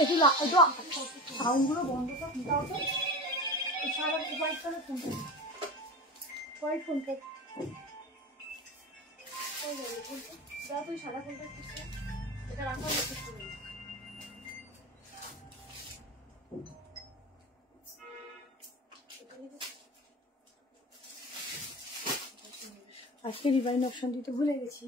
একটু সাউন্ডগুলো বন্ধ করে দিতে হবে। সারা হোয়াইট কালার ফোনটা, হোয়াইট ফোনটা তুই সাদা ফোনটা এটা রাখা আজকে রিভাইন অপশন দিতে ভুলে গেছি।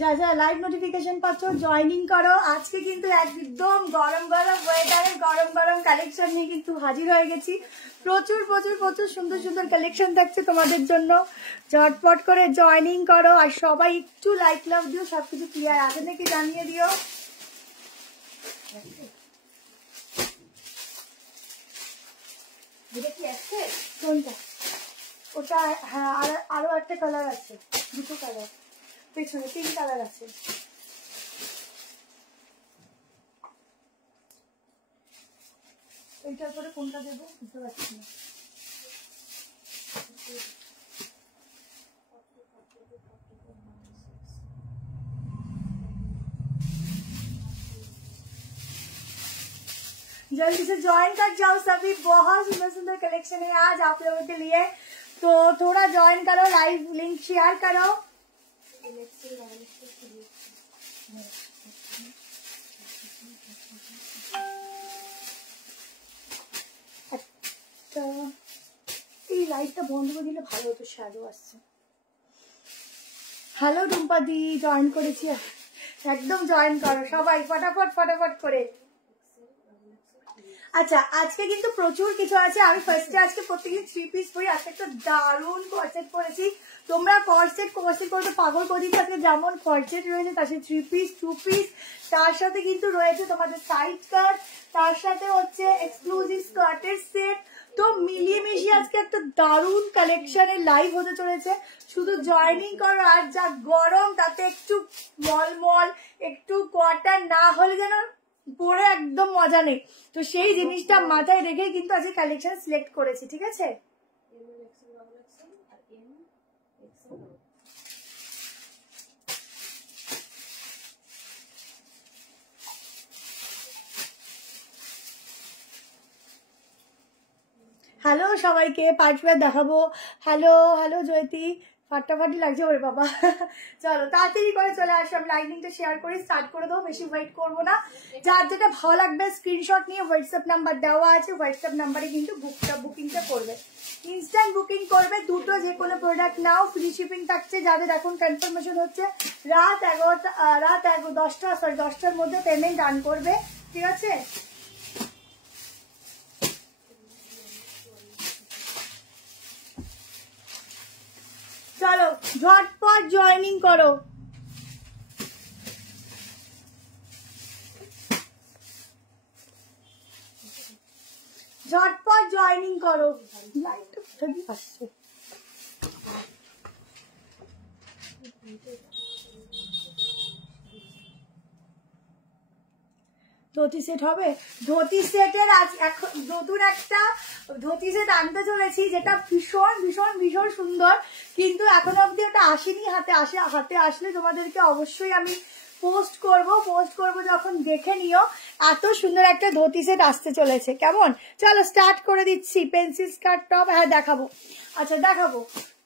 যা যা লাইভ নোটিফিকেশন পাচ্ছ জয়েনিং করো। আজকে কিন্তু একদম গরম গরম ওয়েদারে গরম গরম কালেকশন নিয়ে কিন্তু হাজির হয়ে গেছি। প্রচুর প্রচুর প্রচুর সুন্দর সুন্দর কালেকশন থাকছে তোমাদের জন্য। ঝটপট করে জয়েনিং করো আর সবাই একটু লাইক লাভ দিও। সবকিছু ক্লিয়ার আছে নাকি জানিয়ে দিও। কোনটা? ওটা হ্যাঁ, আরো একটা কালার আছে, দুটো কালার পেছনে, 3 কালার আছে। এইটার পরে কোনটা দেবো বুঝতে পারছি না। जल्दी से ज्वाइन कर जाओ सभी, बहुत सुंदर सुंदर कलेक्शन है आज आप लोगों के लिए, तो थोड़ा ज्वाइन करो, लाइव लिंक शेयर करो। এই লাইটটা বন্ধ করে দিলে ভালো হতো, শ্যাডো আসছে। হ্যালো টুম্পা দি, জয়েন করেছি, একদম জয়েন করো সবাই ফটাফট ফটাফট করে। আচ্ছা আজকে কিন্তু প্রচুর কিছু আছে। আমি ফার্স্টে আজকে প্রত্যেকদিন 3 পিস পরি, আজকে একটা দারুণ কর্সেট পরেছি। তোমরা কর্সেট করতে পাগল করে দিচ্ছি। আজকে যেমন কর্সেট রয়েছে তার সাথে 3 পিস 2 পিস, তার সাথে কিন্তু রয়েছে তোমাদের সাইড কাট, তার সাথে হচ্ছে এক্সক্লুসিভ স্কার্টের সেট। তো মিলিয়ে মিশিয়ে আজকে একটা দারুণ কালেকশনের লাইভ হতে চলেছে। শুধু জয়েনিং করো। আর যা গরম তাতে একটু মলমল একটু কটন না হলে যেন পরে একদম মজা নেই। তো সেই জিনিসটা মাথায় রেখে কিন্তু আজকে কালেকশন সিলেক্ট করেছি, ঠিক আছে। হ্যালো সবাইকে, পার্টওয়ার দেখাবো। হ্যালো হ্যালো জয়তী, ফাটাফাটি লাগছে ওরে বাবা। চলো তাড়াতাড়ি করে চলে আসো, আমি লাইনিংটা শেয়ার করে স্টার্ট করে দেবো, বেশি ওয়েট করবো না। যার যেটা ভালো লাগবে স্ক্রিনশট নিয়ে হোয়াটসঅ্যাপ নাম্বার দেওয়া আছে, হোয়াটসঅ্যাপ নাম্বারে কিন্তু বুকিংটা করবে, ইনস্ট্যান্ট বুকিং করবে। দুটো যে কোনো প্রোডাক্ট নাও, ফ্রি শিপিং থাকছে। যাদের এখন কনফার্মেশন হচ্ছে রাত 10টার মধ্যে পেমেন্ট ডান করবে, ঠিক আছে। চলো ঝটপট জয়েনিং করো। ঝটপট জয়েনিং করো। লাইটটা কোথায় আসছে? ধুতি সেট হবে। ধুতি সেটের আজ নতুন একটা ধুতি সেট আনতে চলেছি, যেটা ভীষণ ভীষণ ভীষণ সুন্দর, কিন্তু এখনো অব্দি ওটা আসেনি হাতে। হাতে আসলে তোমাদেরকে অবশ্যই আমি পোস্ট করব যখন দেখে নিও। এত সুন্দর একটা ধুতি সেট আসতে চলেছে, কেমন। চলো স্টার্ট করে দিচ্ছি। পেন্সিল স্কার্ট টপ, হ্যাঁ দেখাবো। আচ্ছা দেখাবো,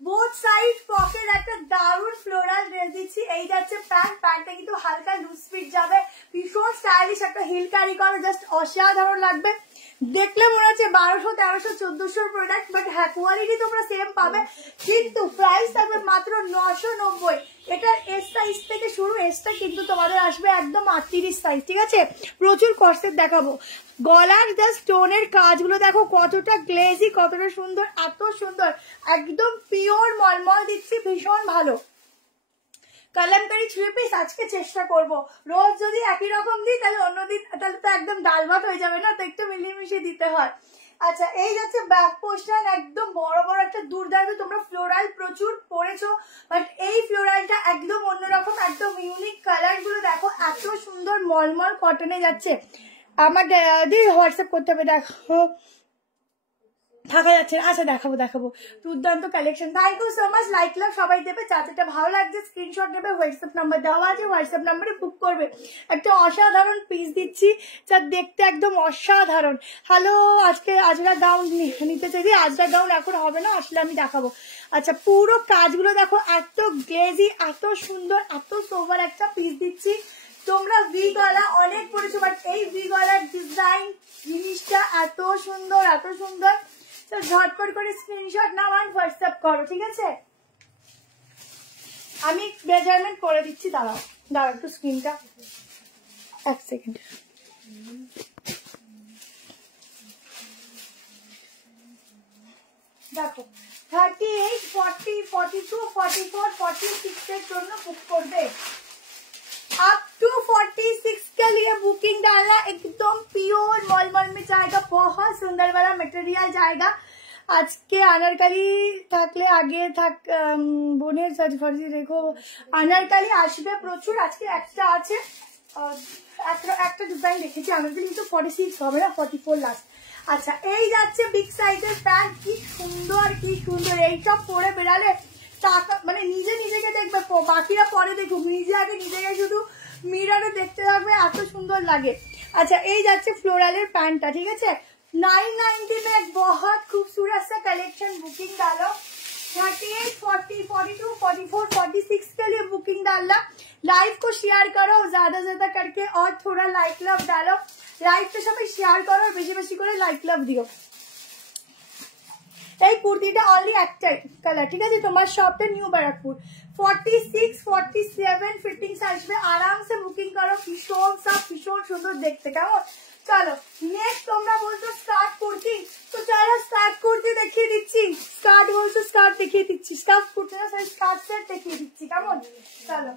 বোথ সাইড পকেট একটা দারুণ ফ্লোরাল ড্রেস দিচ্ছি। এই যাচ্ছে প্যান্টটা কিন্তু হালকা লুজ ফিট যাবে, ভীষণ স্টাইলিশ একটা হিল ক্যারি করো, জাস্ট অসাধারণ লাগবে। দেখলে মনে হচ্ছে 1200, 1300, 1400 প্রোডাক্ট, বাট হ্যাঁ কোয়ালিটি তোমরা সেম পাবে, কিন্তু প্রাইস থাকবে মাত্র 990। এটা এস সাইজ থেকে শুরু, এসটা কিন্তু তোমাদের আসবে একদম 38 সাইজ, ঠিক আছে। প্রচুর কর্সেট দেখাবো। গলার জাস্ট স্টোনের কাজগুলো দেখো কতটা গ্লেজি, কতটা সুন্দর, এত সুন্দর, একদম পিওর মলমল দিচ্ছি, ভীষণ ভালো। কালামকারি 3 পিস আজকে চেষ্টা করব। রোজ যদি একই রকম দিই তাহলে অন্যদিন তাহলে তো একদম ডাল ভাত হয়ে যাবে না, তো একটু মিলিয়ে দিতে হয়। আচ্ছা এই যাচ্ছে ব্যাক পোর্শন, একদম বড় বড় একটা দুর্দান্ত। তোমরা ফ্লোরাল প্রচুর পরেছো, বাট এই ফ্লোরালটা একদম অন্যরকম, একদম ইউনিক। কালার গুলো দেখো এত সুন্দর, মলমল কটনে যাচ্ছে। আমার হোয়াটসঅ্যাপ করতে হবে, দেখো থাকা যাচ্ছে না। আচ্ছা দেখাবো দেখাবো, দুর্দান্ত collection. Thank you so much. Like love সবাই দেবে, যাতে ভালো লাগছে স্ক্রিনশট নেবে, হোয়াটসঅ্যাপ নাম্বার দেওয়া আছে, হোয়াটসঅ্যাপ নাম্বারে বুক করবে। একটা অসাধারণ পিস দিচ্ছি যা দেখতে একদম অসাধারণ। হ্যালো, আজকে আজরা গাউন নিতে চাইছি, আজরা গাউন এখন হবে না, আসলে আমি দেখাবো। আচ্ছা পুরো কাজগুলো দেখো, এত গ্লেজি, এত সুন্দর, এত সোভার একটা পিস দিচ্ছি। তোমরা ভি গলা অনেক পড়েছো, বাট এই ভি গলার ডিজাইন জিনিসটা এত সুন্দর, এত সুন্দর। তো ঝটপট করে স্ক্রিনশট নাও আর হোয়াটসঅ্যাপ করো, ঠিক আছে? আমি মেজারমেন্ট করে দিচ্ছি, দাঁড়াও দাঁড়াও একটু স্ক্রিনটা, এক সেকেন্ড। দেখো 38, 40, 42, 44, 46 এর জন্য বুক করবে। अप टू 46 के लिए बुकिंग डालना, एकदम प्योर मलमल में जाएगा, बहुत सुंदर वाला मटेरियल जाएगा। आज के अनारकली থাকলে আগে থাক বোনের সাজফাজি দেখো, अनारकली আসবে প্রচুর। আজকে একটা আছে, একটা ডিজাইন দেখেছি আনারকলি, কিন্তু 46 হবে না, 44 লাস্ট। আচ্ছা এই যাচ্ছে বিগ সাইজের প্যান্ট, কি সুন্দর কি সুন্দর। এইসব পরে বেরালে টাকা মানে নিজে নিজেকে দেখবে, বাকিরা পরে দেখুক, নিজে আগে নিজেকে শুধু মিররে দেখতে থাকবে, এত সুন্দর লাগে। আচ্ছা এই যাচ্ছে ফ্লোরালের প্যান্টটা, ঠিক আছে? 990 में बहुत खूबसूरत सा कलेक्शन। बुकिंग डालो 38, 40, 42, 44, 46 के लिए बुकिंग डालना। लाइव को शेयर करो ज्यादा ज्यादा करके, और थोड़ा लाइक लव डालो। लाइव पे सब शेयर करो, বেশি বেশি করে লাইক লাভ দিও। এই কুর্তিটা অনলি একটাই কালার, ঠিক আছে? তোমার শপে নিউ ব্যারাকপুর 46, 47 ফিটিংস আসবে, আরাম সে বুকিং করো। ভীষণ সব ভীষণ সুন্দর দেখতে, কেমন? চলো নেক্সট তোমরা বলছো স্কার্ট কুর্তি, তো চলো স্কার্ট কুর্তি দেখিয়ে দিচ্ছি। স্কার্ট বলছো, স্কার্ট দেখিয়ে দিচ্ছি। স্কার্ট কুর্তি না, স্কার্ট সেট দেখিয়ে দিচ্ছি, কেমন? চলো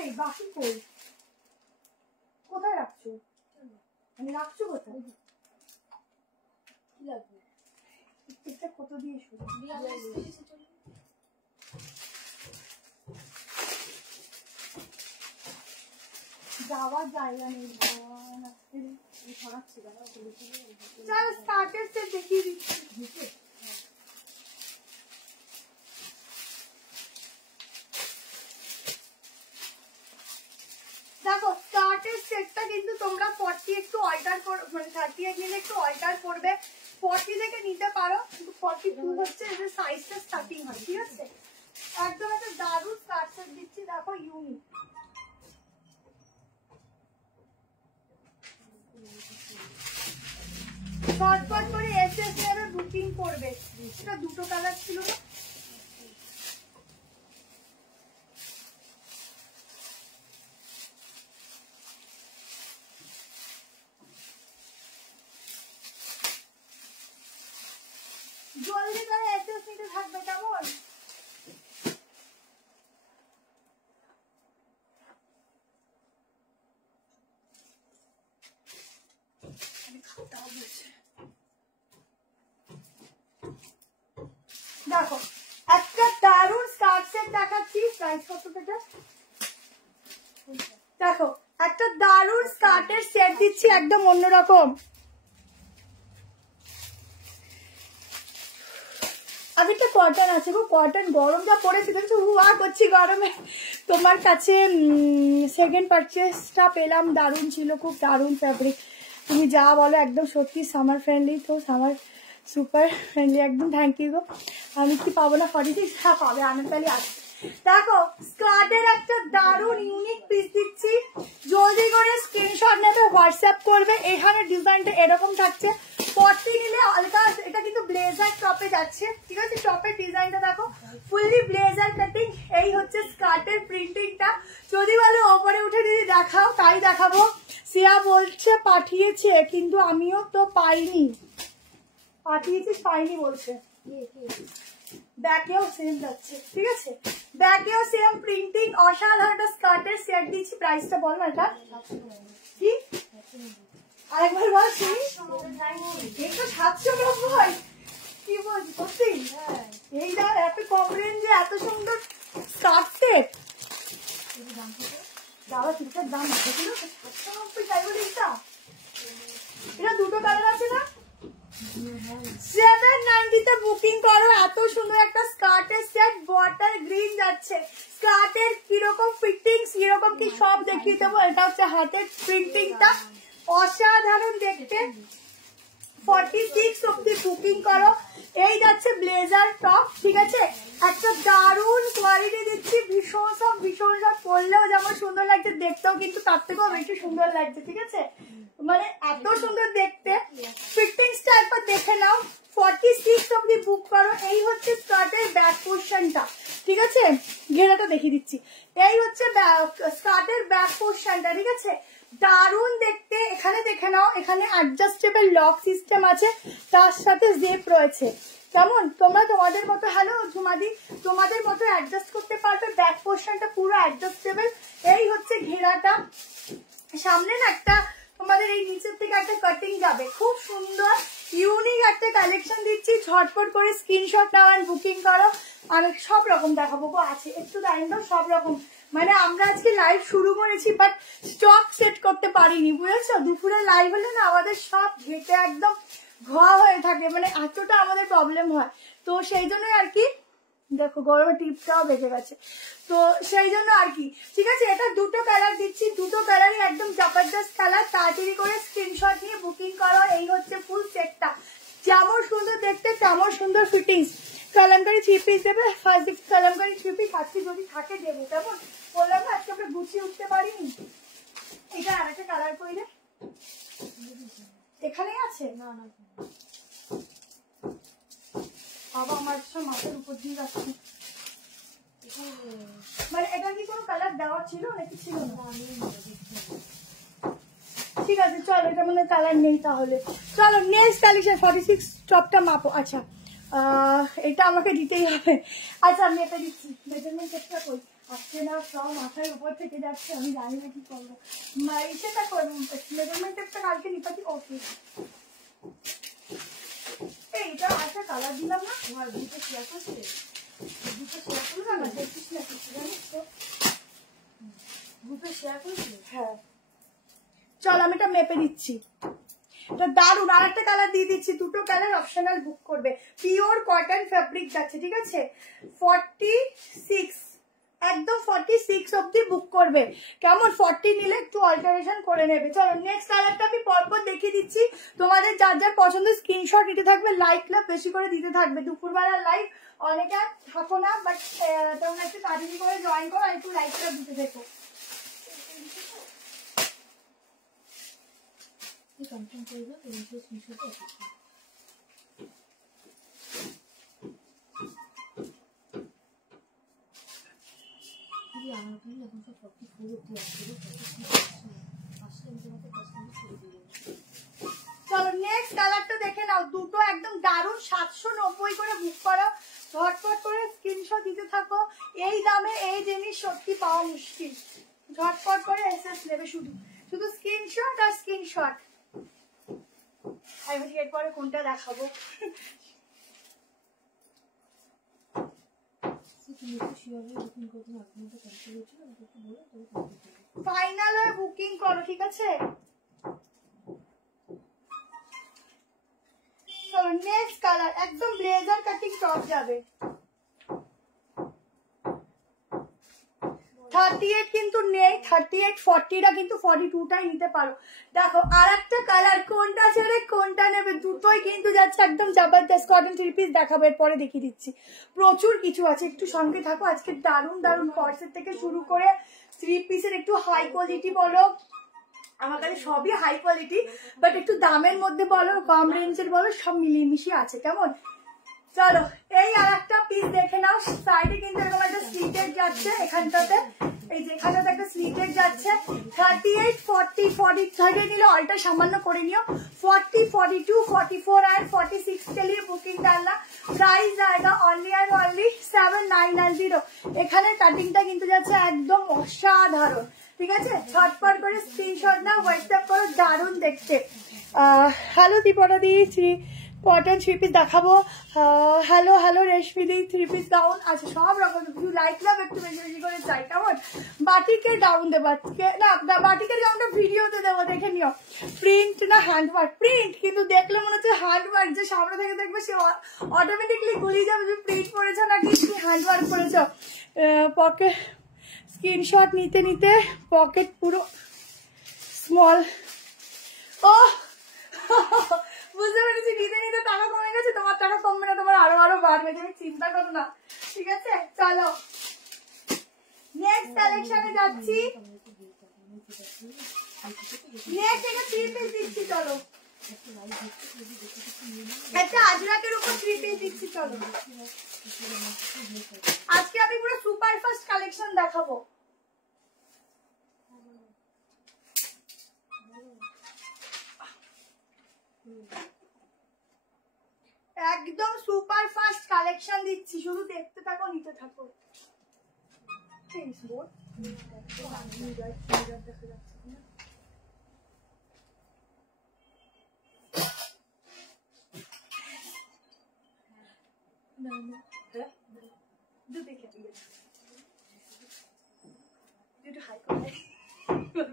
এই বাকি কই, কোথায় রাখছো? আমি রাখছো কোথায়? কত দিয়ে শুরু? যাওয়ার জায়গা নেই, চল স্কার্টের সেট দেখিয়ে দিচ্ছি। দেখো স্কার্টের সেটটা কিন্তু তোমরা 40 একটু অল্টার করবে, মানে 38 নিলে একটু অল্টার করবে, 40 থেকে নিতে পারো, কিন্তু 42 হচ্ছে এদের সাইজটা স্টার্টিং হয়, ঠিক আছে? একদম একটা দারুণ স্কার্ট সেট দিচ্ছি, দেখো ইউনিক। ঝটপট করে এসএস নেবে, বুকিং করবে। এটা দুটো কালার ছিল না? জলদি করে এসএস নিতে থাকবে, কেমন? দেখো একটা দারুণ স্কার্ট সেট দেখাচ্ছি, প্রাইস কত টাকা? দেখো একটা দারুণ স্কার্টের সেট দিচ্ছি, একদম অন্যরকম। আমি তো কটন আছে গো, কটন গরম যা পড়েছে দেখছো, হুয়া করছি গরমে। তোমার কাছে সেকেন্ড পারচেসটা পেলাম, দারুণ ছিল, খুব দারুণ ফ্যাব্রিক। তুমি যা বলো একদম সত্যি সামার ফ্রেন্ডলি, তো সামার সুপার ফ্রেন্ডলি একদম। থ্যাংক ইউ গো। আমি কি পাবো না 46? হ্যাঁ পাবে, আনারকলি আছে। দেখো স্কার্টের একটা দারুণ ইউনিক পিস দিচ্ছি, জলদি করে স্ক্রিনশট নেবে, হোয়াটসঅ্যাপ করবে। এখানে ডিজাইনটা এরকম থাকছে, 40 নিলে হালকা, এটা কিন্তু ব্লেজার টপে যাচ্ছে, ঠিক আছে? টপের ডিজাইনটা দেখো, ফুললি ব্লেজার কাটিং। এই হচ্ছে স্কার্টের প্রিন্টিংটা। যদি বলো ওপরে উঠে যদি দেখাও, তাই দেখাবো। সিয়া বলছে পাঠিয়েছে, কিন্তু আমিও তো পাইনি। পাঠিয়েছিস পাইনি বলছে। ব্যাকেও সেম যাচ্ছে, ঠিক আছে? ব্যাকেও সেম প্রিন্টিং, অসাধারণ একটা স্কার্টের সেট দিচ্ছি। প্রাইসটা বল না, এটা কি আরেকবার বলছি? এটা 790। কি বলছি সত্যি? এই না এত কম রেঞ্জে এত সুন্দর স্কার্ট সেট, দাদা ঠিকঠাক দাম দেখেছিল 790 চাইবো। এটা দুটো কালার আছে না, 790 তে বুকিং করো। এত সুন্দর একটা স্কার্টের সেট, বটল গ্রিন যাচ্ছে। স্কার্টের কিরকম ফিটিংস, কিরকম কি সব দেখিয়ে দেবো। এটা হচ্ছে হাতের প্রিন্টিংটা অসাধারণ দেখতে। 46 অব্দি বুকিং করো। এই যাচ্ছে ব্লেজার টপ, ঠিক আছে, একটা দারুণ কোয়ালিটি দিচ্ছি। ভীষণ সব পরলেও যেমন সুন্দর লাগছে, দেখতেও কিন্তু তার থেকেও বেশি সুন্দর লাগছে, ঠিক আছে, মানে এত সুন্দর দেখতে। ফিটিংসটা একবার দেখে নাও। 46 অব্দি বুক করো। এই হচ্ছে স্কার্টের ব্যাক পোর্শনটা, ঠিক আছে, ঘেরাটা দেখিয়ে দিচ্ছি। এই হচ্ছে স্কার্টের ব্যাক পোর্শনটা, ঠিক আছে, দারুণ দেখতে। এখানে দেখে নাও, এখানে অ্যাডজাস্টেবল লক সিস্টেম আছে, তার সাথে জেপ রয়েছে। কেমন, তোমরা তোমাদের মতো, হ্যালো ঝুমাদি, তোমাদের মতো অ্যাডজাস্ট করতে পারবে। ব্যাক পোর্শনটা পুরো অ্যাডজাস্টেবল। এই হচ্ছে ঘেরাটা। সামনে না একটা তোমাদের এই নিচের থেকে একটা কাটিং যাবে, খুব সুন্দর ইউনিক একটা কালেকশন দিচ্ছি। ঝটপট করে স্ক্রিনশট নাও আর বুকিং করো। আমি সব রকম দেখাবো গো, আছে একটু টাইম দাও, সব রকম। মানে আমরা আজকে লাইভ শুরু করেছি, বাট স্টক সেট করতে পারিনি, বুঝেছো। দুপুরে লাইভ হলে না আমাদের সব ঘেটে একদম ঘোয়া হয়ে থাকে, মানে এতটা আমাদের প্রবলেম হয়। তো সেই জন্যই আর কি, দেখো গরম টিপটাও বেঁচে গেছে, তো সেই জন্য আর কি, ঠিক আছে। এটা দুটো কালার দিচ্ছি, দুটো কালারই একদম জবরদস্ত কালার। তাড়াতাড়ি করে স্ক্রিনশট নিয়ে বুকিং করো। এই হচ্ছে ফুল সেটটা, যেমন সুন্দর দেখতে তেমন সুন্দর ফিটিংস। কালামকারি 3 পিস দেবে, ফার্স্ট কালামকারি 3 পিস আজকে যদি থাকে দেবো, তেমন বললাম না আজকে আমরা গুছিয়ে উঠতে পারিনি। এটা আরেকটা কালার করলে এখানেই আছে, না না বাবা আমার সব মাথার উপর দিয়ে যাচ্ছে। মানে এটা কি কোনো কালার দেওয়া ছিল নাকি ছিল না? ঠিক আছে চলো, এটা মনে কালার নেই তাহলে। চলো নেক্সট কালেকশন 46 টপটা মাপো। আচ্ছা এটা আমাকে দিতেই হবে। আচ্ছা আমি এটা দিচ্ছি, মেজারমেন্ট টেপটা কই আসছে না, সব মাথার উপর থেকে যাচ্ছে, আমি জানি না কি করবো। সেটা করবো, মেজারমেন্ট টেপটা কালকে নিপাতি। ওকে এইটা আচ্ছা কালার দিলাম না, আমার দুটো শেয়ার করছে, দুটো শেয়ার করলাম না, দেখছিস না কিছু জানিস তো, দুটো শেয়ার করছে। হ্যাঁ চল আমি এটা মেপে দিচ্ছি। এটা দারুণ, আর একটা কালার দিয়ে দিচ্ছি, দুটো কালার অপশনাল বুক করবে। পিওর কটন ফ্যাব্রিক যাচ্ছে, ঠিক আছে, 46 একদম 46 অব্দি বুক করবে। কেমন, 40 নিলে একটু অল্টারেশন করে নেবে। চলো নেক্সট কালারটা আমি পরপর দেখিয়ে দিচ্ছি, তোমাদের যার যার পছন্দ স্ক্রিনশট দিতে থাকবে, লাইক লাভ বেশি করে দিতে থাকবে। দুপুরবেলা লাইভ অনেকে থাকো না, বাট তোমরা একটু তাড়াতাড়ি করে জয়েন করো আর একটু লাইক লাভ দিতে থাকো। কনফার্ম করে দাও, স্ক্রিনশট আছে। চলো নেক্সট কালারটা দেখে নাও, দুটো একদম দারুণ, 790 করে বুক করো, ঝটপট করে স্ক্রিনশট দিতে থাকো। এই দামে এই জিনিস সত্যি পাওয়া মুশকিল, ঝটপট করে এসএস নেবে, শুধু শুধু স্ক্রিনশট আর স্ক্রিনশট। আমি এরপরে কোনটা দেখাবো, ফাইনাল হয়ে বুকিং করো, ঠিক আছে। চলো নেক্সট কালার, একদম ব্লেজার কাটিং টপ যাবে। 38 কিন্তু নেই, 38 40টা কিন্তু 42টাই নিতে পারো। দেখো আর একটা কালার, কোনটা ছেড়ে কোনটা নেবে, দুটোই কিন্তু যাচ্ছে একদম জবরদস্ত। কটন 3 পিস দেখাবো, এরপরে দেখিয়ে দিচ্ছি, প্রচুর কিছু আছে, একটু সঙ্গে থাকো। আজকে দারুণ দারুণ কর্সেট থেকে শুরু করে 3 পিসের একটু হাই কোয়ালিটি বলো, আমার কাছে সবই হাই কোয়ালিটি, বাট একটু দামের মধ্যে বলো, কম রেঞ্জের বলো, সব মিলিয়ে মিশিয়ে আছে। কেমন, চলো এই আর একটা পিস দেখে নাও। সাইডে কিন্তু এরকম একটা স্লিটেড যাচ্ছে, এখানটাতে এই যে এখানটাতে একটা স্লিটেড যাচ্ছে। 38 40 40 থেকে নিলে অল্টা সামান্য করে নিও। 40 42 44 एंड 46 के लिए बुकिंग डालना। प्राइस आएगा ओनली एंड ओनली 7990। এখানে কাটিংটা কিন্তু যাচ্ছে একদম অসাধারণ, ঠিক আছে। ঝটপট করে স্ক্রিনশট নাও, হোয়াটসঅ্যাপ করো, দারুণ দেখতে। হ্যালো দীপনা দি, কটন 3 পিস দেখাবো। হ্যালো হ্যালো রেশমি দি 3 পিস গাউন আছে সব রকম, কিছু লাইট লাভ একটু বেশি বেশি করে চাই কেমন। বাটিকের গাউন দেবো না, বাটিকের গাউনটা ভিডিওতে দেবো, দেখে নিও। প্রিন্ট না হ্যান্ডওয়ার্ক? প্রিন্ট, কিন্তু দেখলে মনে হচ্ছে হ্যান্ডওয়ার্ক, যে সামনে থেকে দেখবে সে অটোমেটিকলি গুলিয়ে যাবে যে প্রিন্ট করেছো নাকি হ্যান্ডওয়ার্ক করেছো। পকেট স্ক্রিনশট নিতে নিতে পকেট পুরো স্মল। ও বুঝতে পেরেছি, নিতে নিতে টাকা কমে গেছে, তোমার টাকা কমবে না, তোমার আরো আরো বাড়বে, তুমি চিন্তা করো না, ঠিক আছে। চলো নেক্সট কালেকশনে যাচ্ছি। নেক্সট এটা 3 পিস দিচ্ছি, চলো একটা আজরাকের উপর 3 পিস দিচ্ছি। চলো আজকে আমি পুরো সুপার ফাস্ট কালেকশন দেখাবো। একদম সুপার ফাস্ট কালেকশন দিচ্ছি, শুধু দেখতে থাকো নিতে থাকো।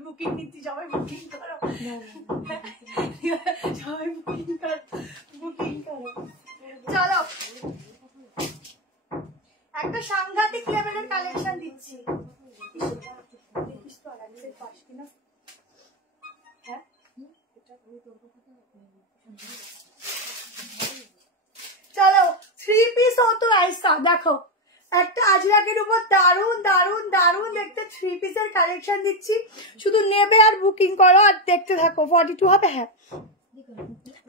বুকিং দিচ্ছি, সবাই বুকিং করো, সবাই বুকিং করো, বুকিং করো। চলো একটা সাংঘাতিক লেভেলের কালেকশন দিচ্ছি। চলো 3 পিস हो तो ऐसा দেখো, একটা আজরাকের উপর দারুন দারুন দারুন দেখতে 3 পিসের কালেকশন দিচ্ছি, শুধু নেবে আর বুকিং করো আর দেখতে থাকো। 42 হবে। হ্যাঁ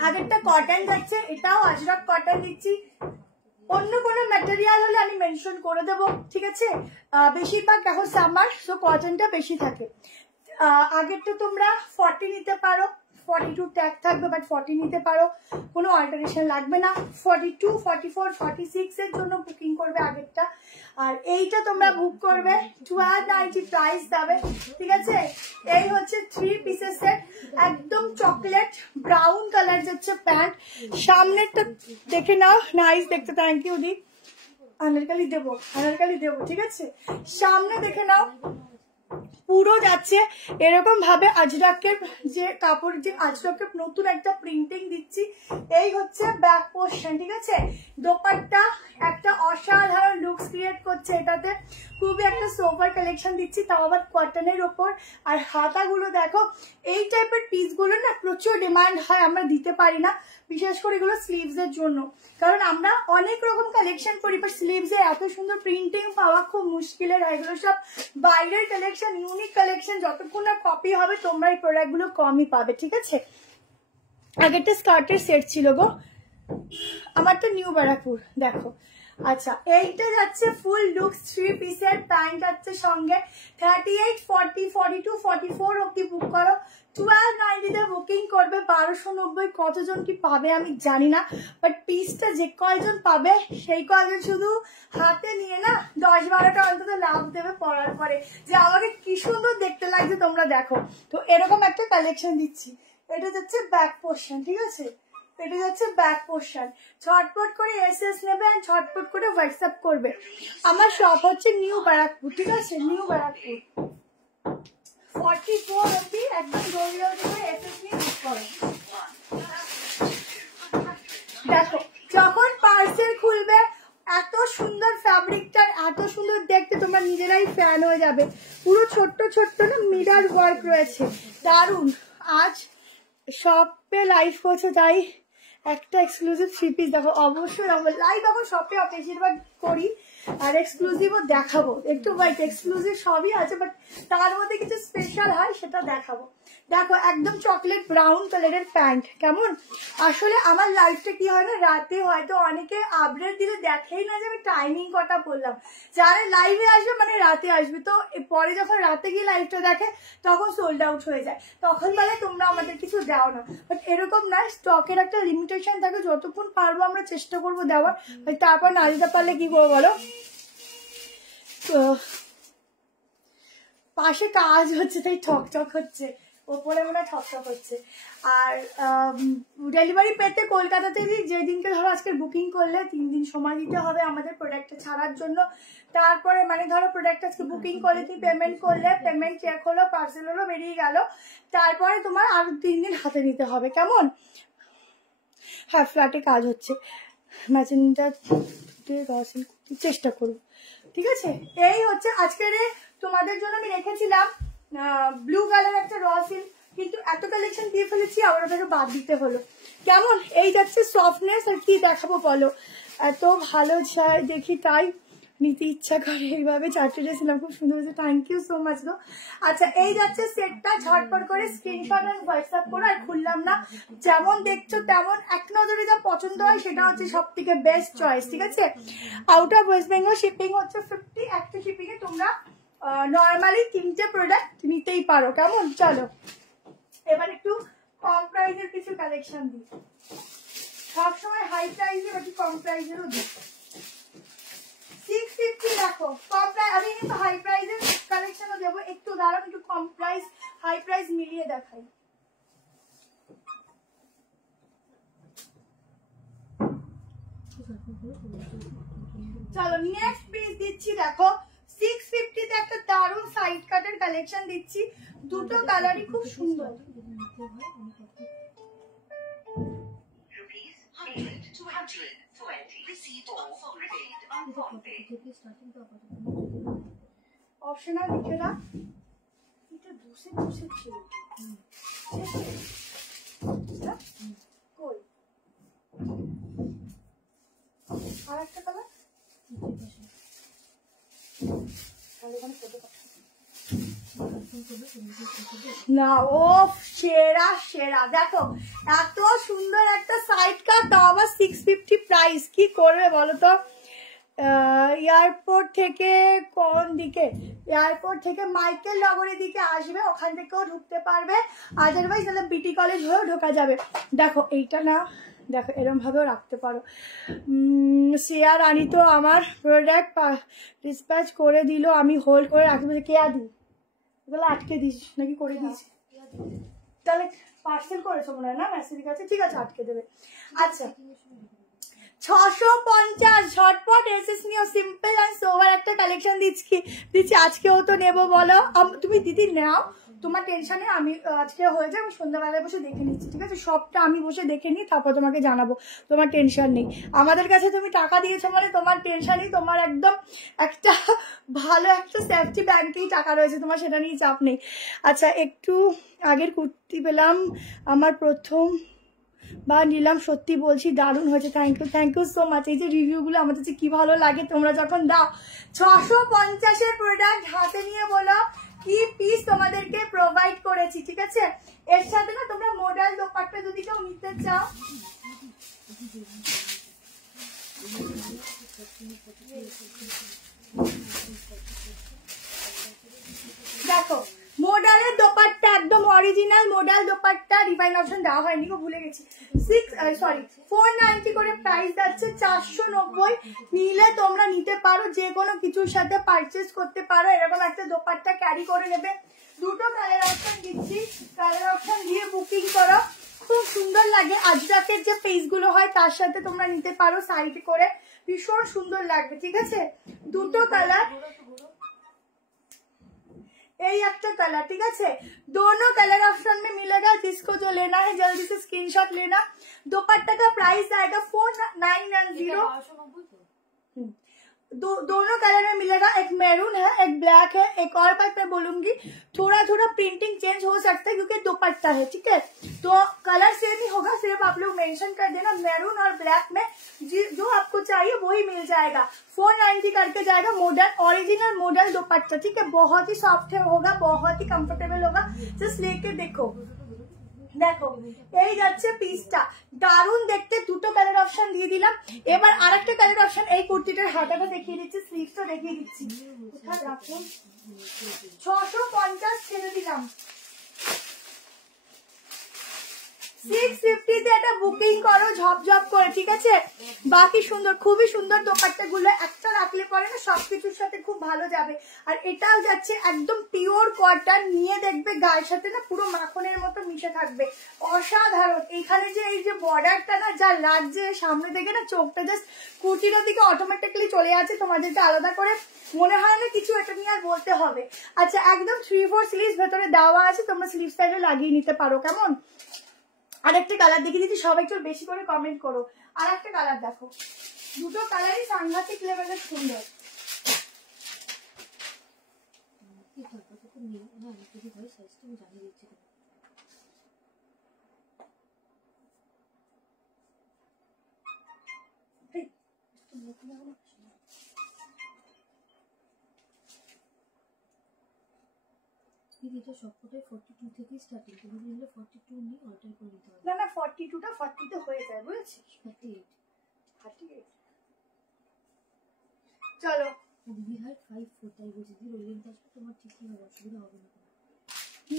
আগেরটা কটন যাচ্ছে, এটাও আজরাক কটন দিচ্ছি। অন্য কোনো ম্যাটেরিয়াল হলে আমি মেনশন করে দেবো, ঠিক আছে। বেশিরভাগ দেখো সামার, সো কটনটা বেশি থাকে। আগেরটা তোমরা 40 নিতে পারো, 42 ট্যাগ থাকবে, বাট 40 নিতে পারো, কোনো অল্টারেশন লাগবে না। 42, 44, 46 এর জন্য বুকিং করবে আগেরটা, আর এইটা তোমরা বুক করবে 1290 প্রাইস দেবে, ঠিক আছে। এই হচ্ছে 3 পিসের সেট, একদম চকলেট ব্রাউন কালার যাচ্ছে প্যান্ট। সামনেরটা দেখে নাও, নাইস দেখতে, থ্যাংক ইউ দি। আনারকালি দেবো, আনারকালি দেবো, ঠিক আছে। সামনে দেখে নাও, পুরো যাচ্ছে এরকম ভাবে আজরাকের যে কাপড়, যে আজরাকের নতুন একটা প্রিন্টিং দিচ্ছি। এই হচ্ছে ব্যাক পোর্শন, ঠিক আছে। দোপাট্টা একটা অসাধারণ লুকস ক্রিয়েট করছে, এটাতে খুবই একটা সোভার কালেকশন দিচ্ছি, তাও আবার কটনের ওপর। আর হাতাগুলো দেখো, এই টাইপের পিসগুলো না প্রচুর ডিমান্ড হয়, আমরা দিতে পারি না, বিশেষ করে এগুলো স্লিভস এর জন্য, কারণ আমরা অনেক রকম কালেকশন করি, বাট স্লিভস এ এত সুন্দর প্রিন্টিং পাওয়া খুব মুশকিলের হয়। এগুলো সব বাইরের কালেকশন, ইউনিক কালেকশন, যতক্ষণ না কপি হবে তোমরা এই প্রোডাক্ট গুলো কমই পাবে, ঠিক আছে। আগেরটা স্কার্টের সেট ছিল গো, আমারটা নিউ ব্যারাকপুর দেখো। আচ্ছা এইটা যাচ্ছে ফুল লুকস 3 পিসের, প্যান্ট যাচ্ছে সঙ্গে। 38, 40, 42, 44 অব্দি বুক করো। 1290 তে বুকিং করবে। 1290 কতজন কি পাবে আমি জানি না, বাট পিসটা যে কয়জন পাবে সেই কয়জন শুধু হাতে নিয়ে না 10-12টা অন্তত লাভ দেবে পরার পরে, যে আমাকে কি সুন্দর দেখতে লাগছে তোমরা দেখো। তো এরকম একটা কালেকশন দিচ্ছি। এটা যাচ্ছে ব্যাক পোর্শন, ঠিক আছে, এটা যাচ্ছে ব্যাক পোর্শন। ঝটপট করে এসএস নেবে আর ঝটপট করে হোয়াটসঅ্যাপ করবে। আমার শপ হচ্ছে নিউ ব্যারাকপুর, ঠিক আছে, নিউ ব্যারাকপুর 44 অব্দি একদম জলদি জলদি করে এসএস নিয়ে বুক করো। দেখো যখন পার্সেল খুলবে এত সুন্দর ফ্যাব্রিকটা, এত সুন্দর দেখতে, তোমরা নিজেরাই ফ্যান হয়ে যাবে। পুরো ছোট্ট ছোট্ট না মিরার ওয়ার্ক রয়েছে, দারুন। আজ শপে লাইভ করছে তাই একটা এক্সক্লুসিভ 3 পিস দেখো, অবশ্যই লাইভ এখন শপে বেশিরভাগ করি, আর এক্সক্লুসিভও দেখাবো। একটু ওয়াইট এক্সক্লুসিভ সবই আছে, বাট তার মধ্যে কিছু স্পেশাল হয় সেটা দেখাবো। দেখো একদম চকলেট ব্রাউন কালারের প্যান্ট, কেমন। আসলে আমার লাইফটা কি হয় না, রাতে হয়তো অনেকে আপডেট দিলে দেখেই না যে আমি টাইমিং কটা বললাম। যারা লাইভে আসবে মানে রাতে আসবে, তো পরে যখন রাতে গিয়ে লাইভটা দেখে তখন সোল্ড আউট হয়ে যায়, তখন বলে তোমরা আমাদের কিছু দাও না। বাট এরকম না, স্টকের একটা লিমিটেশন থাকে, যতক্ষণ পারবো আমরা চেষ্টা করবো দেওয়ার। তারপর না দিতে পারলে কি করবো বলো। তো পাশে কাজ হচ্ছে তাই ঠকঠক হচ্ছে, ওপরে মনে হয় ঠকঠক হচ্ছে। আর ডেলিভারি পেতে কলকাতাতে যেদিনকে ধরো আজকে বুকিং করলে 3 দিন সময় দিতে হবে আমাদের প্রোডাক্টটা ছাড়ার জন্য। তারপরে মানে ধরো প্রোডাক্ট আজকে বুকিং করলে তুমি পেমেন্ট করলে, পেমেন্ট চেক হলো, পার্সেল হলো, বেরিয়ে গেল, তারপরে তোমার আরো 3 দিন হাতে নিতে হবে, কেমন? হ্যাঁ ফ্ল্যাটে কাজ হচ্ছে, ম্যাচিংটা চেষ্টা করবো, ঠিক আছে? এই হচ্ছে আজকের তোমাদের জন্য আমি রেখেছিলাম ব্লু কালার একটা র সিল্ক, কিন্তু এত কালেকশন দিয়ে ফেলেছি আবার ওটাকে বাদ দিতে হলো, কেমন? এই যাচ্ছে সফটনেস, আর কি দেখাবো বলো, এত ভালো দেখি তাই নিতে ইচ্ছা করে। এইভাবে 4টে ড্রেস ছিলাম, খুব সুন্দর হয়েছে, থ্যাংক ইউ সো মাচ গো। আচ্ছা এই যাচ্ছে সেটটা, ঝটপট করে স্ক্রিনশট আর হোয়াটসঅ্যাপ করো, আর খুললাম না, যেমন দেখছো তেমন এক নজরে যা পছন্দ হয় সেটা হচ্ছে সব থেকে বেস্ট চয়েস, ঠিক আছে? Out of West Bengal shipping হচ্ছে 50, একটা শিপিং এ তোমরা নর্মালি 3টে প্রোডাক্ট নিতেই পারো, কেমন? চলো এবার একটু কম প্রাইসের কিছু কালেকশন দিই, সবসময় হাই প্রাইসের একটু কম প্রাইসেরও দিই। 650 দেখো কম প্রাইস, আমি কিন্তু হাই প্রাইসের কালেকশনও দেবো, একটু দাঁড়ান, একটু কম প্রাইস হাই প্রাইস মিলিয়ে দেখাই। চলো নেক্সট পিস দিচ্ছি, দেখো 650 তে একটা দারুন সাইড কাটের কালেকশন দিচ্ছি, দুটো কালারই খুব সুন্দর। অপশনাল লিখে দাও, এটা দুসে ছিল কই, আর একটা কালার না, ও সেরা সেরা, দেখো এত সুন্দর একটা সাইড কাট, তাও আবার 650 প্রাইস, কি করবে বলো তো? এয়ারপোর্ট থেকে কোন দিকে, এয়ারপোর্ট থেকে মাইকেল নগরের দিকে আসবে, ওখান থেকেও ঢুকতে পারবে, আদারওয়াইজ তাহলে বিটি কলেজ হয়েও ঢোকা যাবে। দেখো এইটা না, দেখো এরম ভাবেও রাখতে পারো। শ্রেয়া রানী তো আমার প্রোডাক্ট ডিসপ্যাচ করে দিল, আমি হোল্ড করে রাখবো, কে দিই তাহলে আটকে দিস নাকি করে দিস, তাহলে পার্সেল করেছো মনে হয় না মেসেজ কাছে, ঠিক আছে আটকে দেবে। আচ্ছা 650 ঝটপট এসএস নিও, সিম্পল অ্যান্ড সোভার একটা কালেকশন দিচ্ছি আজকেও তো নেবো বলো, তুমি দিদি নাও, তোমার টেনশনে আমি আজকে হয়ে যায়, আমি সন্ধ্যাবেলায় বসে দেখে নিচ্ছি, ঠিক আছে? সবটা আমি বসে দেখে নিই, তারপর তোমাকে জানাবো, তোমার টেনশন নেই। আমাদের কাছে তুমি টাকা দিয়েছো মানে তোমার টেনশন নেই, তোমার একদম একটা ভালো একটা সেফটি ব্যাংকেই টাকা রয়েছে, তোমার সেটা নিয়ে চাপ নেই। আচ্ছা একটু আগের কুর্তি পেলাম, আমার প্রথম বা নিলাম, সত্যি বলছি দারুণ হয়েছে, থ্যাংক ইউ সো মাচ। এই যে রিভিউগুলো আমাদের যে কি ভালো লাগে তোমরা যখন দাও। 650-এর প্রোডাক্ট হাতে নিয়ে বলো কি পিস তোমাদেরকে প্রোভাইড করেছি, ঠিক আছে? এর সাথে না তোমরা মডেল দোপাট্টা যদি কেউ নিতে চাও, দেখো মোডালের দোপাট্টা একদম original modal dupatta, refine option দেওয়া হয়নি গো, ভুলে গেছি। 490 করে প্রাইস যাচ্ছে, 490 নিলে তোমরা নিতে পারো, যে কোনো কিছুর সাথে পারচেস করতে পারো, এরকম একটা দোপাট্টা ক্যারি করে নেবে। দুটো কালার অপশন দিচ্ছি, কালার অপশন দিয়ে বুকিং করো, খুব সুন্দর লাগে। আজরাকের যে পিসগুলো হয় তার সাথে তোমরা নিতে পারো সাইড করে, ভীষণ সুন্দর লাগবে, ঠিক আছে? দুটো কালার, এই একটা कलर, ठीक है? दोनों कलर ऑप्शन में मिलेगा, जिसको जो लेना है जल्दी से स्क्रीनशॉट लेना। दुपट्टा का प्राइस आएगा 4990। दोनों कलर में मिलेगा, एक मैरून है एक ब्लैक है। एक और बात मैं बोलूंगी, थोड़ा थोड़ा प्रिंटिंग चेंज हो सकता है क्योंकि दुपट्टा है, ठीक है? तो कलर सेम ही होगा, सिर्फ आप लोग मेंशन कर देना मैरून और ब्लैक में जो आपको चाहिए वही मिल जाएगा। 490 करके जाएगा, मॉडल ओरिजिनल मॉडल दुपट्टा, ठीक है? बहुत ही सॉफ्ट होगा, बहुत ही कंफर्टेबल होगा, जस्ट लेके देखो। দেখো এই যাচ্ছে পিসটা, দারুণ দেখতে, দুটো কালার অপশন দিয়ে দিলাম। এবার আরেকটা কালার অপশন, এই কুর্তিটার হাতাটা দেখিয়ে দিচ্ছি, স্লিভসটা দেখিয়ে দিচ্ছি। কোথায় রাখুন, 650 ছেড়ে দিলাম। 650 তে এটা বুকিং করো ঝপঝপ করে, ঠিক আছে? বাকি সুন্দর, খুবই সুন্দর দোপাট্টা গুলো, একটা রাখলে পরে না সবকিছুর সাথে খুব ভালো যাবে। আর এটাও যাচ্ছে একদম পিওর কটন, নিয়ে দেখবে গায়ের সাথে না পুরো মাখনের মতো মিশে থাকবে, অসাধারণ। এখানে যে এই যে বর্ডারটা না যা লাগছে, সামনে থেকে না চোখটা জাস্ট কুর্তিটার দিকে অটোমেটিক্যালি চলে যাচ্ছে, তোমাদেরকে আলাদা করে মনে হয় না কিছু এটা নিয়ে আর বলতে হবে। আচ্ছা, একদম 3/4 স্লিভস ভেতরে দেওয়া আছে, তোমরা স্লিভ সাইডে লাগিয়ে নিতে পারো, কেমন? আরেকটা কালার দেখে দিচ্ছি, সবাই একটু বেশি করে কমেন্ট করো। আর একটা কালার দেখো, দুটো কালারই সাংঘাতিক লেভেলের সুন্দর। না না 42টা 40 হয়ে যায়, বুঝেছিস? 38। চলো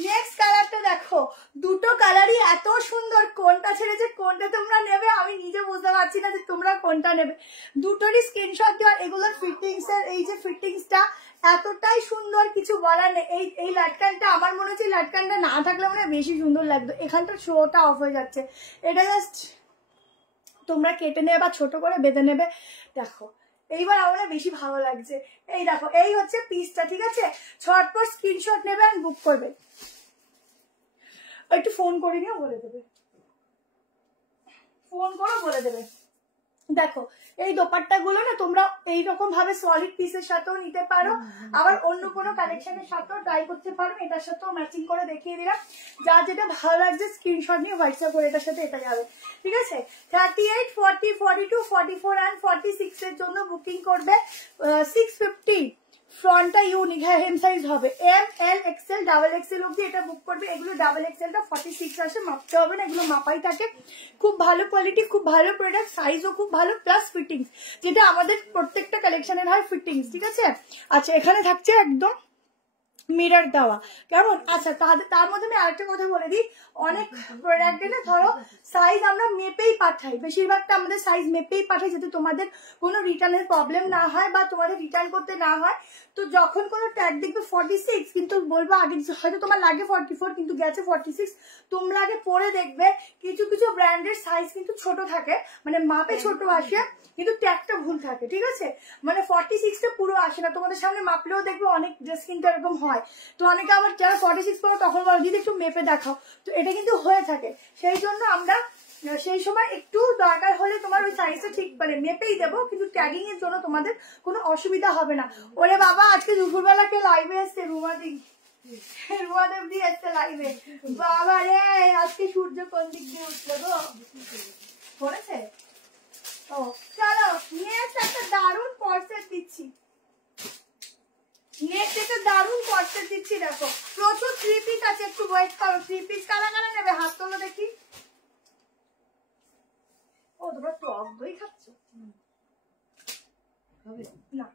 নেক্সট কালারটা দেখো, দুটো কালারই এত সুন্দর, কোনটা ছেড়েছে কোনটা তোমরা নেবে আমি নিজে বুঝতে পারছি না যে তোমরা কোনটা নেবে। দুটোরই স্ক্রিনশট দেওয়া। এগুলোর ফিটিংস এর এই যে ফিটিংসটা এতটাই সুন্দর, কিছু বলার নেই। এই লাটকানটা আমার মনে হচ্ছে লাটকানটা না থাকলে মনে হয় বেশি সুন্দর লাগতো। এখানটা শোটা অফ হয়ে যাচ্ছে, এটা জাস্ট তোমরা কেটে নেবে বা ছোট করে বেঁধে নেবে। দেখো এইবার আমার বেশি ভালো লাগছে। এই দেখো, এই হচ্ছে পিসটা, ঠিক আছে? ছটপট স্ক্রিনশট নেবে আর বুক করবে। একটু ফোন করে নিও, বলে দেবে, ফোন করো বলে দেবে। দেখো এই দোপাট্টা গুলো না তোমরা এইরকম ভাবে সলিড পিসের সাথেও নিতে পারো, আবার অন্য কোনো কালেকশনের সাথেও ট্রাই করতে পারো। এটার সাথেও ম্যাচিং করে দেখিয়ে দিলাম, যার যেটা ভালো লাগছে স্ক্রিনশট নিয়ে হোয়াটসঅ্যাপ করে এটার সাথে এটা যাবে, ঠিক আছে? 38, 40, 42, 44 and 46 এর জন্য বুকিং করবে। 650 ফ্রন্টটা ইউনিক, হ্যাঁ হেম সাইজ হবে, M L XL double XL অব্দি এটা বুক করবে। এগুলো ডাবল এক্সেলটা 46 আসে, মাপতে হবে না, এগুলো মাপাই থাকে। খুব ভালো কোয়ালিটি, খুব ভালো প্রোডাক্ট, সাইজও খুব ভালো, প্লাস ফিটিংস, যেটা আমাদের প্রত্যেকটা কালেকশনের হয় ফিটিংস, ঠিক আছে? আচ্ছা, এখানে থাকছে একদম মিরর দেওয়া, কেমন? আচ্ছা, তার মধ্যে আমি আরেকটা কথা বলে দিই, অনেক প্রোডাক্টে না ধরো সাইজ আমরা মেপেই পাঠাই, বেশিরভাগটা আমাদের সাইজ মেপেই পাঠাই, যাতে তোমাদের কোনো রিটার্নের প্রবলেম না হয় বা তোমাদের রিটার্ন করতে না হয়। তো যখন কোনো ট্যাগ দেখবে 46, কিন্তু বলবো আগে হয়তো তোমার লাগে 44 কিন্তু গেছে 46, তোমরা আগে পরে দেখবে কিছু কিছু ব্র্যান্ডের সাইজ কিন্তু ছোট থাকে, মানে মাপে ছোট আসে কিন্তু ট্যাগটা ভুল থাকে, ঠিক আছে? মানে 46টা পুরো আসে না, তোমাদের সামনে মাপলেও দেখবে অনেক ড্রেস কিন্তু এরকম হয়। তো অনেকে আবার যারা 46 পারো তখন বলো যদি একটু মেপে দেখাও, তো এটা কিন্তু হয়ে থাকে। সেই জন্য আমরা সেই সময় একটু দরকার হলে তোমার ওই সাইজটা ঠিক মানে মেপেই দেবো, কিন্তু ট্যাগিং এর জন্য তোমাদের কোনো অসুবিধা হবে না। ওরে বাবা, আজকে দুপুরবেলা কে লাইভে এসছে রুমাদি, রুমাদেব দিয়ে এসছে লাইভে। বাবা রে, আজকে সূর্য কোন দিক দিয়ে উঠলো গো, পড়েছে? ও চলো, নেক্সট একটা দারুণ কর্সেট দিচ্ছি, নেক্সট একটা দারুণ কর্সেট দিচ্ছি। দেখো প্রচুর 3 পিস আছে, একটু ওয়েট করো। 3 পিস কালা কালা নেবে, হাত তোলো দেখি। ও তোমরা টক দই খাচ্ছ না?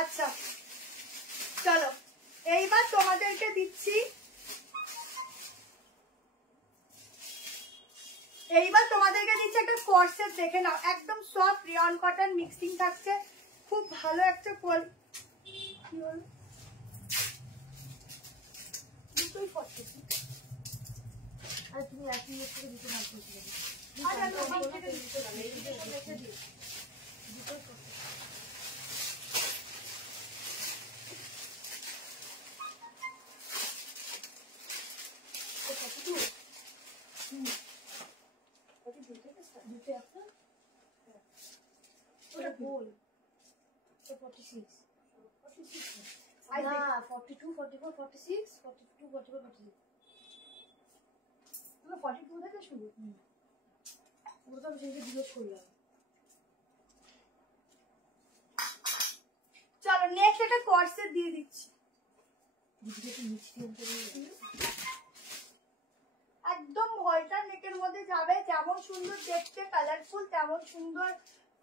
আচ্ছা চলো, এইবার তোমাদেরকে দিচ্ছি, একটা কর্সেট, দেখে নাও, একদম সফট রিয়ন কটন মিক্সিং থাকছে, খুব ভালো একটা দুটোই 46। আর তুমি একই থেকে দিতে না করছিলে, ওটা গোল, 46 না 42 44 46 42 44 46 তুমি 42 থেকে শুরু। ওটা আমি সেটা জিজ্ঞেস করলাম। চলো নেক্সট একটা কর্সেট দিয়ে দিচ্ছি, একদম ভলটার নেকের মধ্যে যাবে, যেমন সুন্দর দেখতে কালারফুল তেমন সুন্দর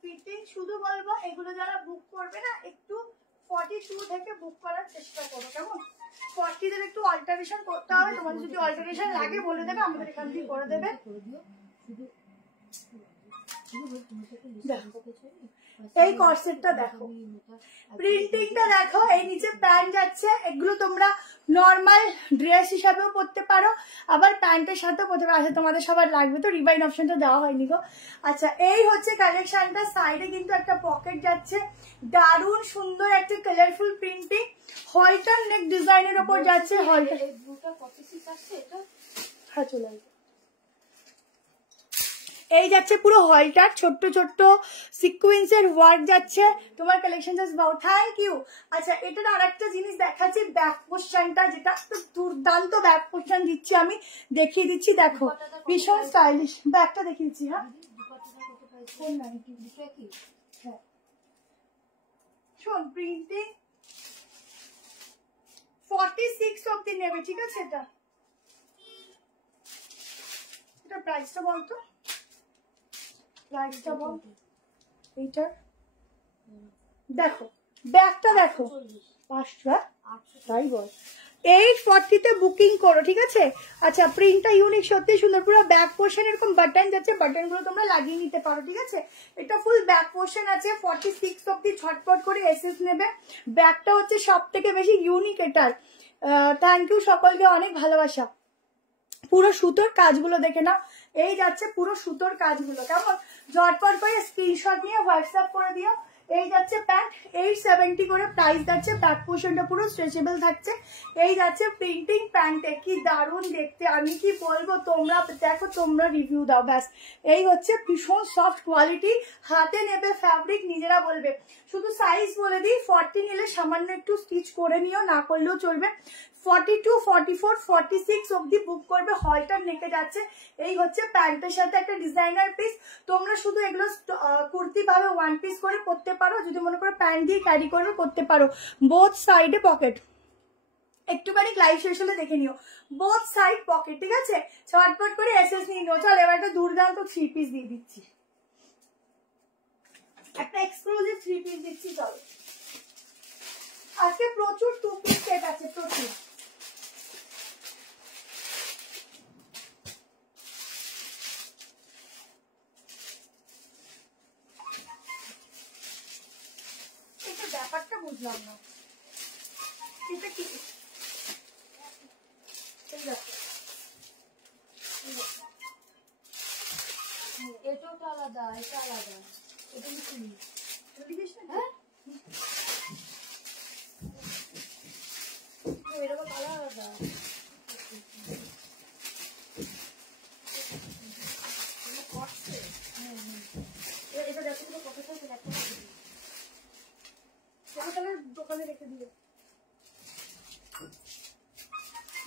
ফিটিং। শুধু বলবো এগুলো যারা বুক করবে না একটু 42 থেকে বুক করার চেষ্টা করো, কেমন? 40দের একটু অল্টারেশন করতে হবে, তোমাদের যদি অল্টারেশন লাগে বলে দেবে, আমাদের এখান থেকে করে দেবে। এই কর্সেটটা দেখো, প্রিন্টিংটা দেখো, এই নিচে প্যান্ট যাচ্ছে, এগুলো তোমরা নর্মাল ড্রেস হিসাবেও পরতে পারো, আবার প্যান্টের সাথেও পরতে পারো। আচ্ছা তোমাদের সবার লাগবে তো, রিবাইন অপশনটা দেওয়া হয়নি গো। আচ্ছা এই হচ্ছে কালেকশনটা, সাইডে কিন্তু একটা পকেট যাচ্ছে, দারুণ সুন্দর একটা কালারফুল প্রিন্টিং, হলটার নেক ডিজাইনের উপর যাচ্ছে। হলটার হ্যাঁ চলে আসবে। এই যাচ্ছে পুরো হলটার, ছোট্ট ছোট্ট সিকুয়েন্সের ওয়ার্ক যাচ্ছে। তোমার কালেকশন জাস্ট বাউ, থ্যাংক ইউ। আচ্ছা এটার আরেকটা জিনিস দেখাচ্ছি, ব্যাক পোর্শনটা, যেটা দুর্দান্ত ব্যাক পোর্শন দিচ্ছি আমি, দেখিয়ে দিচ্ছি। দেখো ভীষণ স্টাইলিশ, ব্যাকটা দেখিয়ে দিচ্ছি। হ্যাঁ শোন, প্রিন্টিং 46 অব্দি নেবে, ঠিক আছে? এটা প্রাইসটা বলতো, প্রাইসটা বল এইটার। দেখো ব্যাগটা দেখো, 500, তাই বল। 840-তে বুকিং করো, ঠিক আছে? আচ্ছা প্রিন্টটা ইউনিক, সত্যি সুন্দর, পুরো ব্যাক পোর্শন এরকম বাটন যাচ্ছে, বাটন গুলো তোমরা লাগিয়ে নিতে পারো, ঠিক আছে? এটা ফুল ব্যাক পোর্শন আছে, 46 অব্দি ঝটপট করে এসএস নেবে। ব্যাগটা হচ্ছে সব থেকে বেশি ইউনিক এটার। থ্যাংক ইউ সকলকে, অনেক ভালোবাসা। পুরো সুতোর কাজগুলো দেখে নাও, এই যাচ্ছে পুরো সুতোর কাজগুলো, কেমন? ঝটপট করে স্ক্রিনশট নিয়ে হোয়াটসঅ্যাপ করে দিও। এই যাচ্ছে প্যান্ট, 870 করে প্রাইস যাচ্ছে, ব্যাক পোর্শনটা পুরো স্ট্রেচেবল থাকছে। এই যাচ্ছে প্রিন্টিং প্যান্টে, কি দারুণ দেখতে, আমি কি বলবো, তোমরা দেখো, তোমরা রিভিউ দাও ব্যাস। এই হচ্ছে ভীষণ সফট কোয়ালিটি, হাতে নেবে ফ্যাব্রিক, নিজেরা বলবে। শুধু সাইজ বলে দিই, 40 নিলে সামান্য একটু স্টিচ করে নিও, না করলেও চলবে। 42, 44, 46 অব্দি বুক করবে, হলটার নেকে যাচ্ছে। এই হচ্ছে প্যান্টের সাথে একটা ডিজাইনার পিস। তোমরা শুধু এগুলো কুর্তি ভাবে ওয়ান পিস করে পরতে পারো, যদি মনে করো প্যান্ট দিয়ে ক্যারি করে করতে পারো। বোথ সাইডে পকেট, একটুখানি লাইভ শেষ হলে দেখে নিও, বোথ সাইড পকেট, ঠিক আছে? ছটপট করে এসএস নিয়ে নিও। চল এবার একটা দুর্দান্ত 3 পিস দিয়ে দিচ্ছি, একটা এক্সক্লুসিভ 3 পিস দিচ্ছি। চলো আজকে প্রচুর 2 পিস সেট আছে, প্রচুর। এটা ব্যাপারটা বুঝলাম না, এটা কি? এটা তো আলাদা, এটা আলাদা, এটা কি? হ্যাঁ এটা তো কালার আলাদা। এটা দেখো তো কত টাকা লাগবে, তাহলে দোকানে রেখে দিও।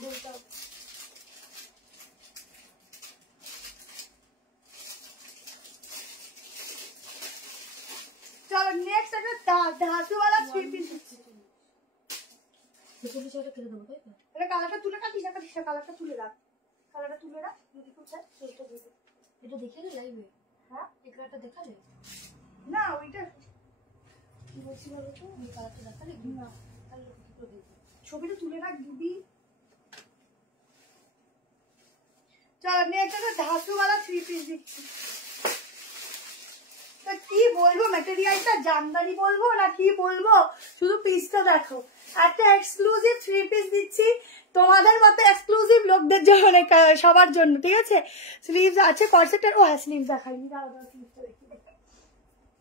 বলতে চলো নেক্সট একটা ধাতুওয়ালা 3 পিস দিচ্ছি। দেখো বিষয়টা কেটে দেবো, তাই তো? এটা কালারটা তুলে কাটিস, কালারটা তুলে রাখ, কালারটা তুলে রাখ, যদি খুব চাই সেটা দিয়ে দে। এটা দেখে নে লাইভে। হ্যাঁ এই কালারটা দেখালে না, ওইটা কি বলছি বলো তো, এই কালারটা দেখালে না, তাহলে কি করে দেখবো? ছবিটা তুলে রাখ দিদি। চলো নেক্সট একটা ধাতুওয়ালা 3 পিস দিচ্ছি। কি বলবো, ম্যাটেরিয়ালটা জামদানি বলবো না কি বলবো, শুধু পিসটা দেখো। একটা এক্সক্লুসিভ 3 পিস দিচ্ছি তোমাদের মতো এক্সক্লুসিভ লোকদের জন্য, সবার জন্য, ঠিক আছে? স্লিভস আছে কর্সেটের। ও হ্যাঁ স্লিভস দেখাইনি, দাঁড়া স্লিভসটা দেখি,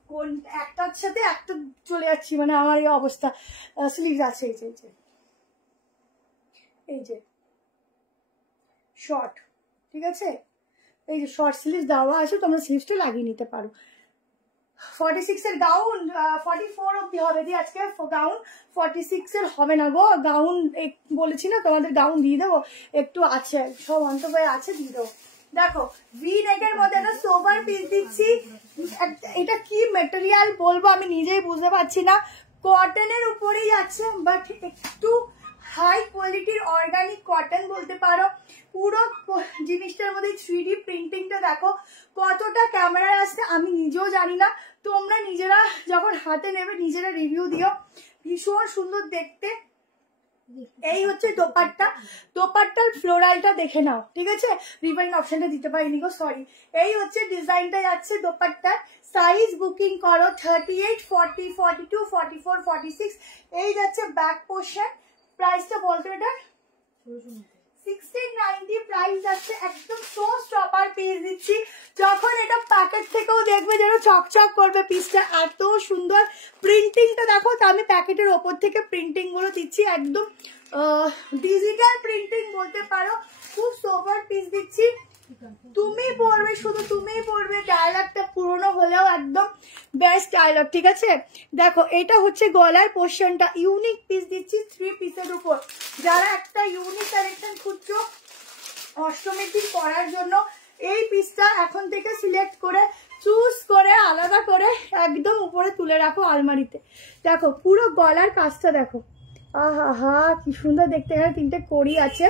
কোন একটার সাথে একটা চলে যাচ্ছি, মানে আমার এই অবস্থা। স্লিভস আছে, এই যে এই যে শর্ট, ঠিক আছে? এই যে শর্ট স্লিভস দেওয়া আছে, তোমরা স্লিভসটা লাগিয়ে নিতে পারো। 46 এর গাউন 44 অব্দি হবে দি আজকে গাউন, 46 এর হবে না গো গাউন। বলেছি না তোমাদের গাউন দিয়ে দেবো, একটু আছে, সব অন্তভাবে আছে, দিয়ে দেবো। দেখো ভি নেকের মধ্যে একটা সোভার পিস দিচ্ছি। এটা কি ম্যাটেরিয়াল বলবো আমি নিজেই বুঝতে পারছি না, কটনের উপরেই আছে, বাট একটু হাই কোয়ালিটির অর্গানিক কটন বলতে পারো। পুরো জিনিসটার মধ্যে 3D প্রিন্টিংটা দেখো, কতটা ক্যামেরায় আসছে আমি নিজেও জানি না, তোমরা নিজেরা যখন হাতে নেবে নিজেরা রিভিউ দিও। ভীষণ সুন্দর দেখতে, এই হচ্ছে দোপাট্টা, দোপাট্টার ফ্লোরালটা দেখে নাও, ঠিক আছে? রিভাইন অপশনটা দিতে পারিনি গো, সরি। এই হচ্ছে ডিজাইনটা যাচ্ছে দোপাট্টার। সাইজ বুকিং করো 38, 40, 42, 44, 46। এই যাচ্ছে ব্যাক পোর্শন। প্রাইসটা বলতো এটা 1690 প্রাইস যাচ্ছে। একদম সো স্টপার পিস দিচ্ছি। যখন এটা প্যাকেট থেকেও দেখবে যেন চকচক করবে পিসটা, এত সুন্দর প্রিন্টিংটা দেখো। তো আমি প্যাকেটের ওপর থেকে প্রিন্টিং গুলো দিচ্ছি, একদম ডিজিটাল প্রিন্টিং বলতে পারো। খুব সোবার পিস দিচ্ছি। তুমি পড়বে, শুধু তুমিই পড়বে। ডায়লগটা পুরনো হলেও একদম বেস্ট ডায়লগ, ঠিক আছে? দেখো এটা হচ্ছে গলার পোর্শনটা, ইউনিক পিস দিচ্ছি 3 পিসের উপর। যারা একটা ইউনিক কালেকশন খুঁজছো অষ্টমীর দিন পরার জন্য, এই পিসটা এখন থেকে সিলেক্ট করে চুজ করে আলাদা করে একদম উপরে তুলে রাখো আলমারিতে। দেখো পুরো গলার কাজটা দেখো, আহা হা কি সুন্দর দেখতে। এখানে 3টে কড়ি আছে,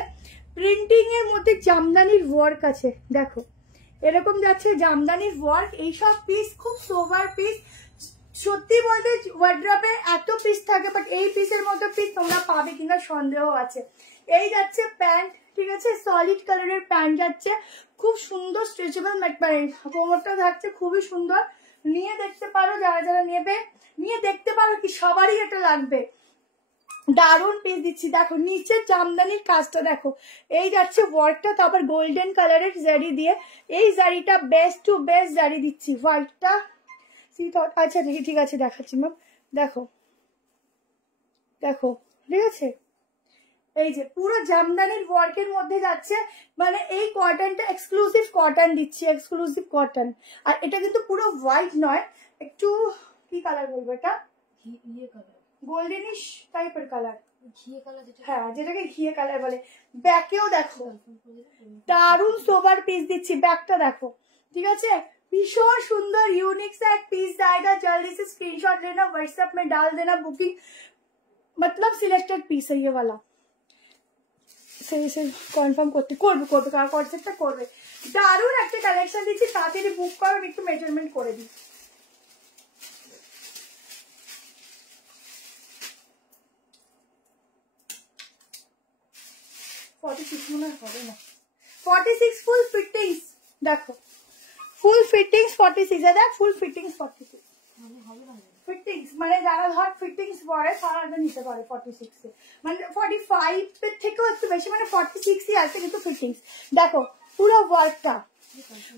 প্রিন্টিং এর মধ্যে জামদানির ওয়ার্ক আছে। দেখো এরকম যাচ্ছে জামদানির ওয়ার্ক। এইসব পিস খুব সোভার পিস। সত্যি বলতে ওয়ার্ড্রপে এত পিস থাকে, বাট এই পিসের মতো পিস তোমরা পাবে কিনা সন্দেহ আছে। এই যাচ্ছে প্যান্ট, ঠিক আছে? সলিড কালারের প্যান্ট যাচ্ছে, খুব সুন্দর স্ট্রেচেবল ম্যাটেরিয়াল। কোমরটা থাকছে খুবই সুন্দর। নিয়ে দেখতে পারো, যারা যারা নেবে নিয়ে দেখতে পারো, কি সবারই এটা লাগবে। দারুন পিস দিচ্ছি। দেখো নিচের জামদানির কাজটা দেখো, এই যাচ্ছে ওয়ার্কটা, তারপর গোল্ডেন কালারের জারি দিয়ে। এই জারিটা বেস্ট টু বেস্ট জারি দিচ্ছি। হোয়াইটটা আচ্ছা ঠিক আছে দেখাচ্ছি ম্যাম। দেখো দেখো, ঠিক আছে? এই যে পুরো জামদানির ওয়ার্কের মধ্যে যাচ্ছে, মানে এই কটনটা এক্সক্লুসিভ কটন দিচ্ছি, এক্সক্লুসিভ কটন। আর এটা কিন্তু পুরো হোয়াইট নয়, একটু কি কালার বলবো, এটা গোল্ডেনিশ টাইপের কালার, হ্যাঁ যেটাকে ঘিয়ে কালার বলে। ব্যাকেও দেখো দারুন সোবার পিস দিচ্ছি। ব্যাকটা দেখো, ঠিক আছে? भीषण सुंदर यूनिक सा एक पीस आएगा। जल्दी से स्क्रीनशॉट लेना, व्हाट्सएप में डाल देना बुकिंग, मतलब सिलेक्टेड पीस है ये वाला। সেই কনফার্ম করতে করবে কার কনসেপ্টটা করবে। দারুণ একটা কালেকশন দিচ্ছি, তাড়াতাড়ি বুক করো। একটু মেজারমেন্ট করে দিই। মনে হবে না 46 ফুল ফিটিংস। দেখো ফুল ফিটিংস 46, দেখ ফুল ফিটিংস 46 ফিটিংস, মানে যারা ধর ফিটিংস পরে তারা নিতে পারে 46 এ, মানে 45 এর থেকেও একটু বেশি, মানে 46ই আছে কিন্তু ফিটিংস। দেখো পুরো ওয়ার্কটা,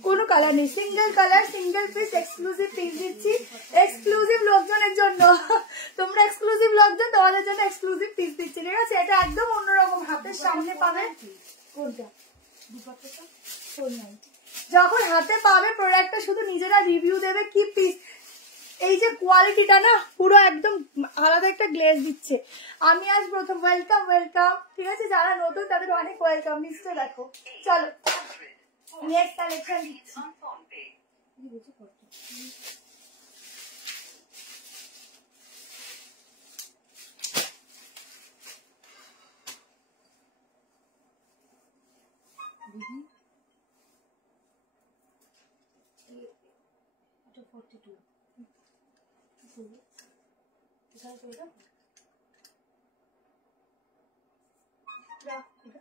কোনো কালার নেই, single colour single piece exclusive piece দিচ্ছি এক্সক্লুসিভ লোকজনের জন্য। তোমরা এক্সক্লুসিভ লোকজন, তোমাদের জন্য এক্সক্লুসিভ পিস দিচ্ছি, ঠিক আছে? এটা একদম অন্যরকম, হাতের সামনে পাবে। কোনটা যখন হাতে পাবে প্রোডাক্টটা শুধু নিজেরা রিভিউ দেবে কি পিস। এই যে কোয়ালিটিটা না পুরো একদম আলাদা একটা গ্লেজ দিচ্ছে। আমি আজ প্রথম ওয়েলকাম ওয়েলকাম, ঠিক আছে? যারা নতুন তাদের অনেক ওয়েলকাম। মিস্টার দেখো, চলো নেক্সট কালেকশন দিচ্ছি।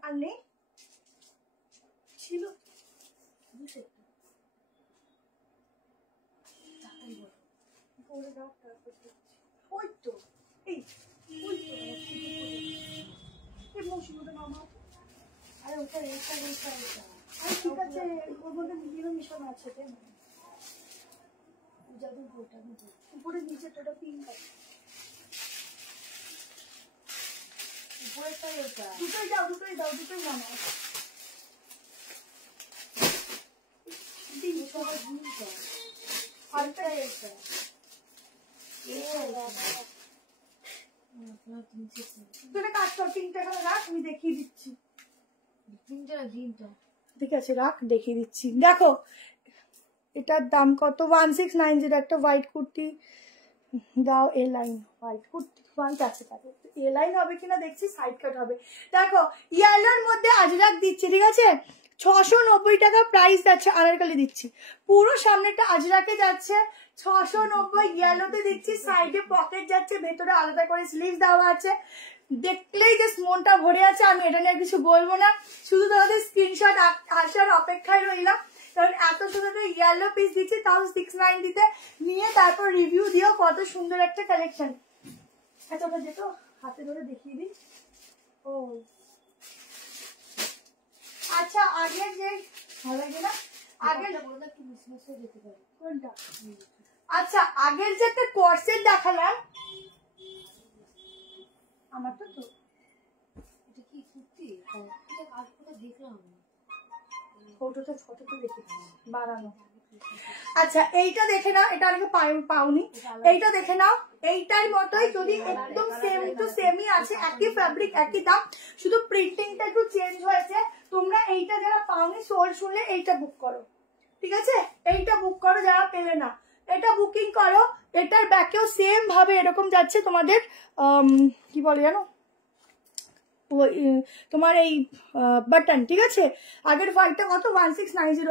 আর নেই ছিল ওই তো এই মৌসুমটা মামা। আরে ওটা এটা ঠিক আছে, ওর মধ্যে বিভিন্ন মিশন আছে। উপরে নিচেটা পিঙ্ক আছে, উপরেরটাই ওটা। দুটোই দাও দুটোই নাও। আরেকটাই এটা। তুই কাজ কর, পিঙ্কটা এখানে রাখ, আমি দেখিয়ে দিচ্ছি। ঠিক আছে রাখ, দেখিয়ে দিচ্ছি। দেখো এটার দাম কত, 1690। একটা হোয়াইট কুর্তি দাও, এ লাইন হোয়াইট কুর্তি হোয়াইট আছে, তাদের এ লাইন হবে কিনা দেখছি, সাইড কাট হবে। দেখো ইয়েলোর মধ্যে আজরাক দিচ্ছি, ঠিক আছে? 690 টাকা প্রাইস যাচ্ছে, আনারকলি দিচ্ছি। পুরো সামনেটা আজরাকে যাচ্ছে 690, ইয়েলোতে দিচ্ছি, সাইডে পকেট যাচ্ছে, ভেতরে আলাদা করে স্লিভ দেওয়া আছে। দেখলেই যে মনটা ভরে আছে। আমি এটা নিয়ে কিছু বলবো না, শুধু তোমাদের স্ক্রিনশট আসার অপেক্ষায় রইলাম, কারণ এত সুন্দর ইয়েলো পিস দিচ্ছি, তাও 690 নিয়ে তারপর রিভিউ দিও কত সুন্দর একটা কালেকশন। আচ্ছা ওটা যেত হাতে ধরে দেখিয়ে দিই। ও আচ্ছা, আগের যে ভালো লাগে না, আগের একটু মিসমাস হয়ে যেতে পারে। কোনটা? আচ্ছা আগের যে একটা কোর্সেট দেখালাম, আমার তো এটা কি সত্যি? এটা কাজ করে দেখলাম ফটোতে দেখে বানানো। আচ্ছা এইটা দেখে নাও, এটা অনেকে পাওনি, এইটা দেখে নাও। এইটার মতোই যদি একদম সেম টু সেমই আছে, একই ফ্যাব্রিক একই দাম, শুধু প্রিন্টিংটা একটু চেঞ্জ হয়েছে। তোমরা এইটা যারা পাওনি, সোল শুনলে এইটা বুক করো, ঠিক আছে? এইটা বুক করো যারা পেলে না, এটা বুকিং করো। এটার ব্যাকেও সেম ভাবে এরকম যাচ্ছে তোমাদের কি বলে জানো, তোমার এই বাটন, ঠিক আছে? আগের ফাইলটা কত 1690,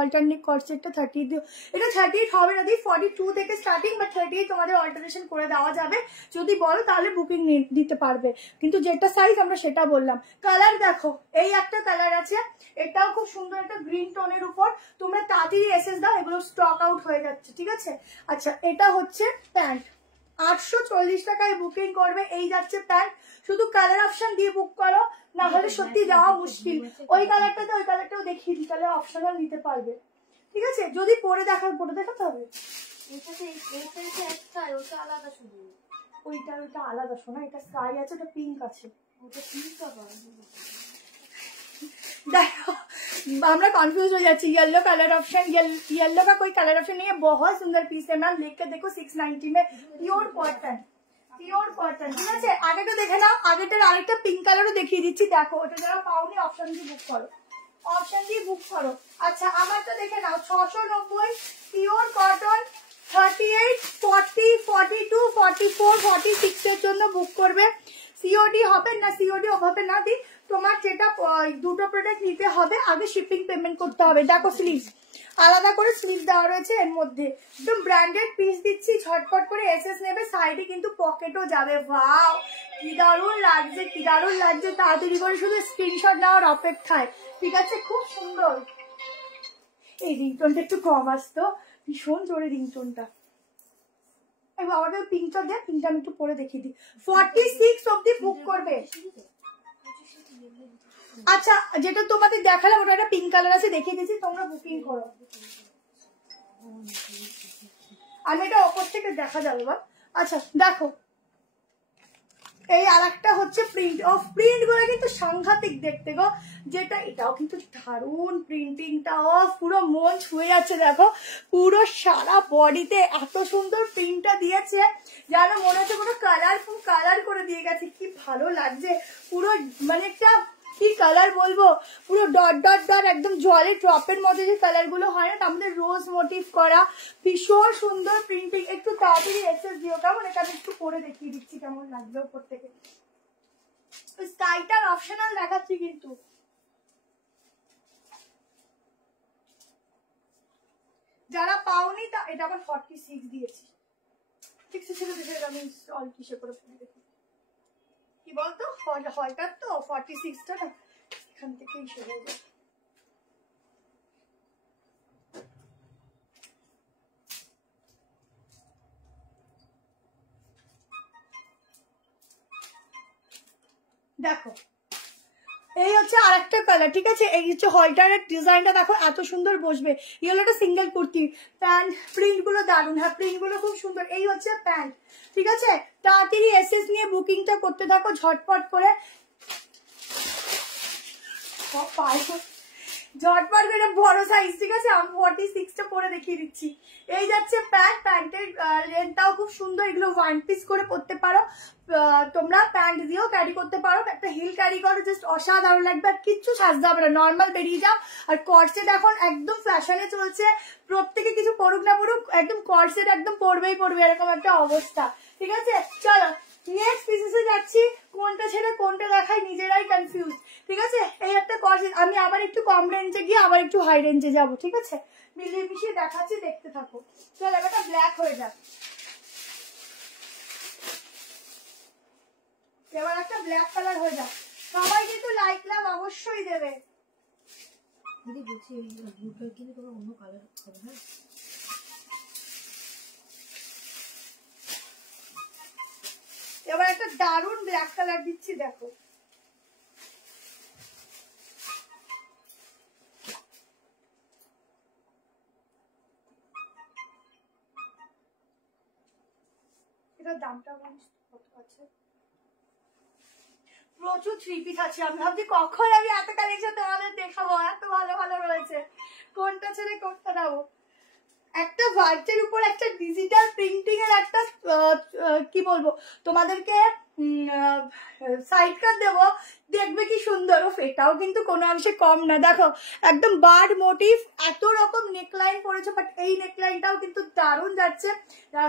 অল্টারনেট কর্সেটটা 30, এটা 38 হবে না, 42 থেকে স্টার্টিং, বাট 38 তোমাদের অল্টারেশন করে দেওয়া যাবে। যদি বলো তাহলে বুকিং দিতে পারবে, কিন্তু যেটা সাইজ আমরা সেটা বললাম। কালার দেখো, এই একটা কালার আছে, এটাও খুব সুন্দর, একটা গ্রিন টোনের উপর। তোমরা তাড়াতাড়ি এসএস দাও, এগুলো স্টক আউট হয়ে যাচ্ছে, ঠিক আছে? আচ্ছা এটা হচ্ছে প্যান্ট, 840 টাকায় বুকিং করবে। এই যাচ্ছে প্যান্ট, শুধু কালার অপশন দিয়ে বুক করো, না হলে সত্যি যাওয়া মুশকিল। ওই কালারটাও দেখিয়ে দিই, তাহলে অপশনাল নিতে পারবে, ঠিক আছে? যদি পরে দেখাতে হবে, ওটা আলাদা শুধু, ওইটা আলাদা। শোনা, এটা স্কাই আছে, এটা পিঙ্ক আছে। ওটা পিঙ্ক আবার देखो আমরা কনফিউজ হয়ে যাচ্ছি। येलो कलर ऑप्शन, येलो का कोई कलर ऑप्शन नहीं है, बहुत सुंदर पीस है मैम, लेकर देखो 690 में प्योर कॉटन, ঠিক আছে? আগেটা দেখে নাও, আগেটার আরেকটা পিঙ্ক কালারও দেখিয়ে দিচ্ছি, দেখো। ওটা যারা পাওনি অপশন দিয়ে বুক করো, আচ্ছা আমারটা দেখে নাও, 690 পিওর কটন, 38, 40, 42, 44, 46 এর জন্য বুক করবে। সিওডি হবে না, সিওডি হবে না দি, তোমার যেটা দুটো প্রোডাক্ট নিতে হবে, আগে শিপিং পেমেন্ট করতে হবে। দেখো স্লিভ আলাদা করে স্লিভ দেওয়া রয়েছে এর মধ্যে, একদম ব্র্যান্ডেড পিস দিচ্ছি, ঝটপট করে এসএস নেবে। সাইডে কিন্তু পকেটও যাবে। ওয়াও কি দারুণ লাগছে, তাড়াতাড়ি করে শুধু স্ক্রিনশট নেওয়ার অপেক্ষায়, ঠিক আছে? খুব সুন্দর। এই রিংটোনটা একটু কম আসতো, ভীষণ জোরে রিংটোনটা। আমাদের পিঙ্কটা দেয়, পিঙ্কটা আমি একটু পরে দেখিয়ে দিই। 46 অব্দি বুক করবে। আচ্ছা যেটা তোমাদের দেখালাম ওটা একটা পিঙ্ক কালার আছে, দেখিয়ে দিচ্ছি, তোমরা বুকিং করো। আমি এটা অপর থেকে দেখা যাবে বা। আচ্ছা দেখো, এই আরেকটা হচ্ছে প্রিন্ট অফ, প্রিন্ট গুলো কিন্তু সাংঘাতিক দেখতে গো। যেটা এটাও কিন্তু দারুণ, প্রিন্টিংটা অফ, পুরো মন ছুঁয়ে যাচ্ছে। দেখো পুরো সারা বডিতে এত সুন্দর প্রিন্টটা দিয়েছে, যেন মনে হচ্ছে পুরো কালারফুল কালার করে দিয়ে গেছে। কি ভালো লাগছে, পুরো মানে একটা কি কালার বলবো, পুরো ডট ডট ডট একদম জলের ড্রপের মধ্যে যে কালার গুলো হয় না, তার মধ্যে রোজ মোটিভ করা, ভীষণ সুন্দর প্রিন্টিং। একটু তাড়াতাড়ি এসএস দিও, কেমন? এটা আমি একটু পরে দেখিয়ে দিচ্ছি কেমন লাগবে উপর থেকে। স্কাইটার অপশনাল দেখাচ্ছি কিন্তু, যারা পাওনি তা এটা আবার 46 দিয়েছি, ঠিক ছিল দেখে আমি অল কিসে করে দেখি কি বলতো, হয়টার তো 46টা না এখান থেকেই শুরু হবে। দেখো এই হচ্ছে আরেকটা কালার, ঠিক আছে? এই হচ্ছে হলটারের ডিজাইনটা, দেখো এত সুন্দর বসবে। ইয়েলোটা সিঙ্গেল কুর্তি, প্যান্ট প্রিন্ট গুলো দারুন, হ্যাঁ প্রিন্ট গুলো খুব সুন্দর। এই হচ্ছে প্যান্ট, ঠিক আছে? তাড়াতাড়ি এসএস নিয়ে বুকিংটা করতে থাকো ঝটপট করে, ঝটপট করে বড় সাইজ, ঠিক আছে? আমি 46টা পরে দেখিয়ে দিচ্ছি। এই যাচ্ছে প্যান্ট, প্যান্টের লেন্থটাও খুব সুন্দর। এগুলো ওয়ান পিস করে পরতে পারো তোমরা, প্যান্ট দিয়েও ক্যারি করতে পারো, একটা হিল ক্যারি করো, জাস্ট অসাধারণ লাগবে। আর কিচ্ছু সাজতে হবে না, নর্মাল বেরিয়ে যাও। আর কর্সেট এখন একদম ফ্যাশনে চলছে, প্রত্যেকে কিছু পড়ুক না পড়ুক, একদম কর্সেট একদম পরবেই পরবে, এরকম একটা অবস্থা, ঠিক আছে? চলো নেক্সট পিসেসে যাচ্ছি, কোনটা ছেড়ে কোনটা দেখাই নিজেরাই কনফিউজ, ঠিক আছে। এই একটা কর্সেট, আমি আবার একটু কম রেঞ্জে গিয়ে আবার একটু হাই রেঞ্জে যাব, ঠিক আছে, মিলিয়ে মিশিয়ে দেখাচ্ছি, দেখতে থাকো। চল এবার একটা ব্ল্যাক হয়ে যাক, এবার একটা ব্ল্যাক কালার হয়ে যাক। সবাই কিন্তু লাইক লাভ অবশ্যই দেবে। দিদি বলছি এই ব্লুটার কিনে তোমার অন্য কালার হবে না? এবার একটা দারুন ব্ল্যাক কালার দিচ্ছি, দেখো। এটার দামটা কত আছে? প্রচুর থ্রি পিস আছে। আমি ভাবছি কখন আমি এত কালেকশন তোমাদের দেখাবো, এত ভালো ভালো রয়েছে, কোনটা ছেড়ে কোনটা দেবো। একটা হোয়াইটের উপর একটা ডিজিটাল প্রিন্টিং এর একটা কি বলবো তোমাদেরকে সাইড কাট দেবো, দেখবে কি সুন্দর। এটাও কিন্তু কোনো অংশে কম না, দেখো একদম বার্ড মোটিভ, এত রকম নেকলাইন করেছে, বাট এই নেকলাইনটাও কিন্তু দারুণ যাচ্ছে।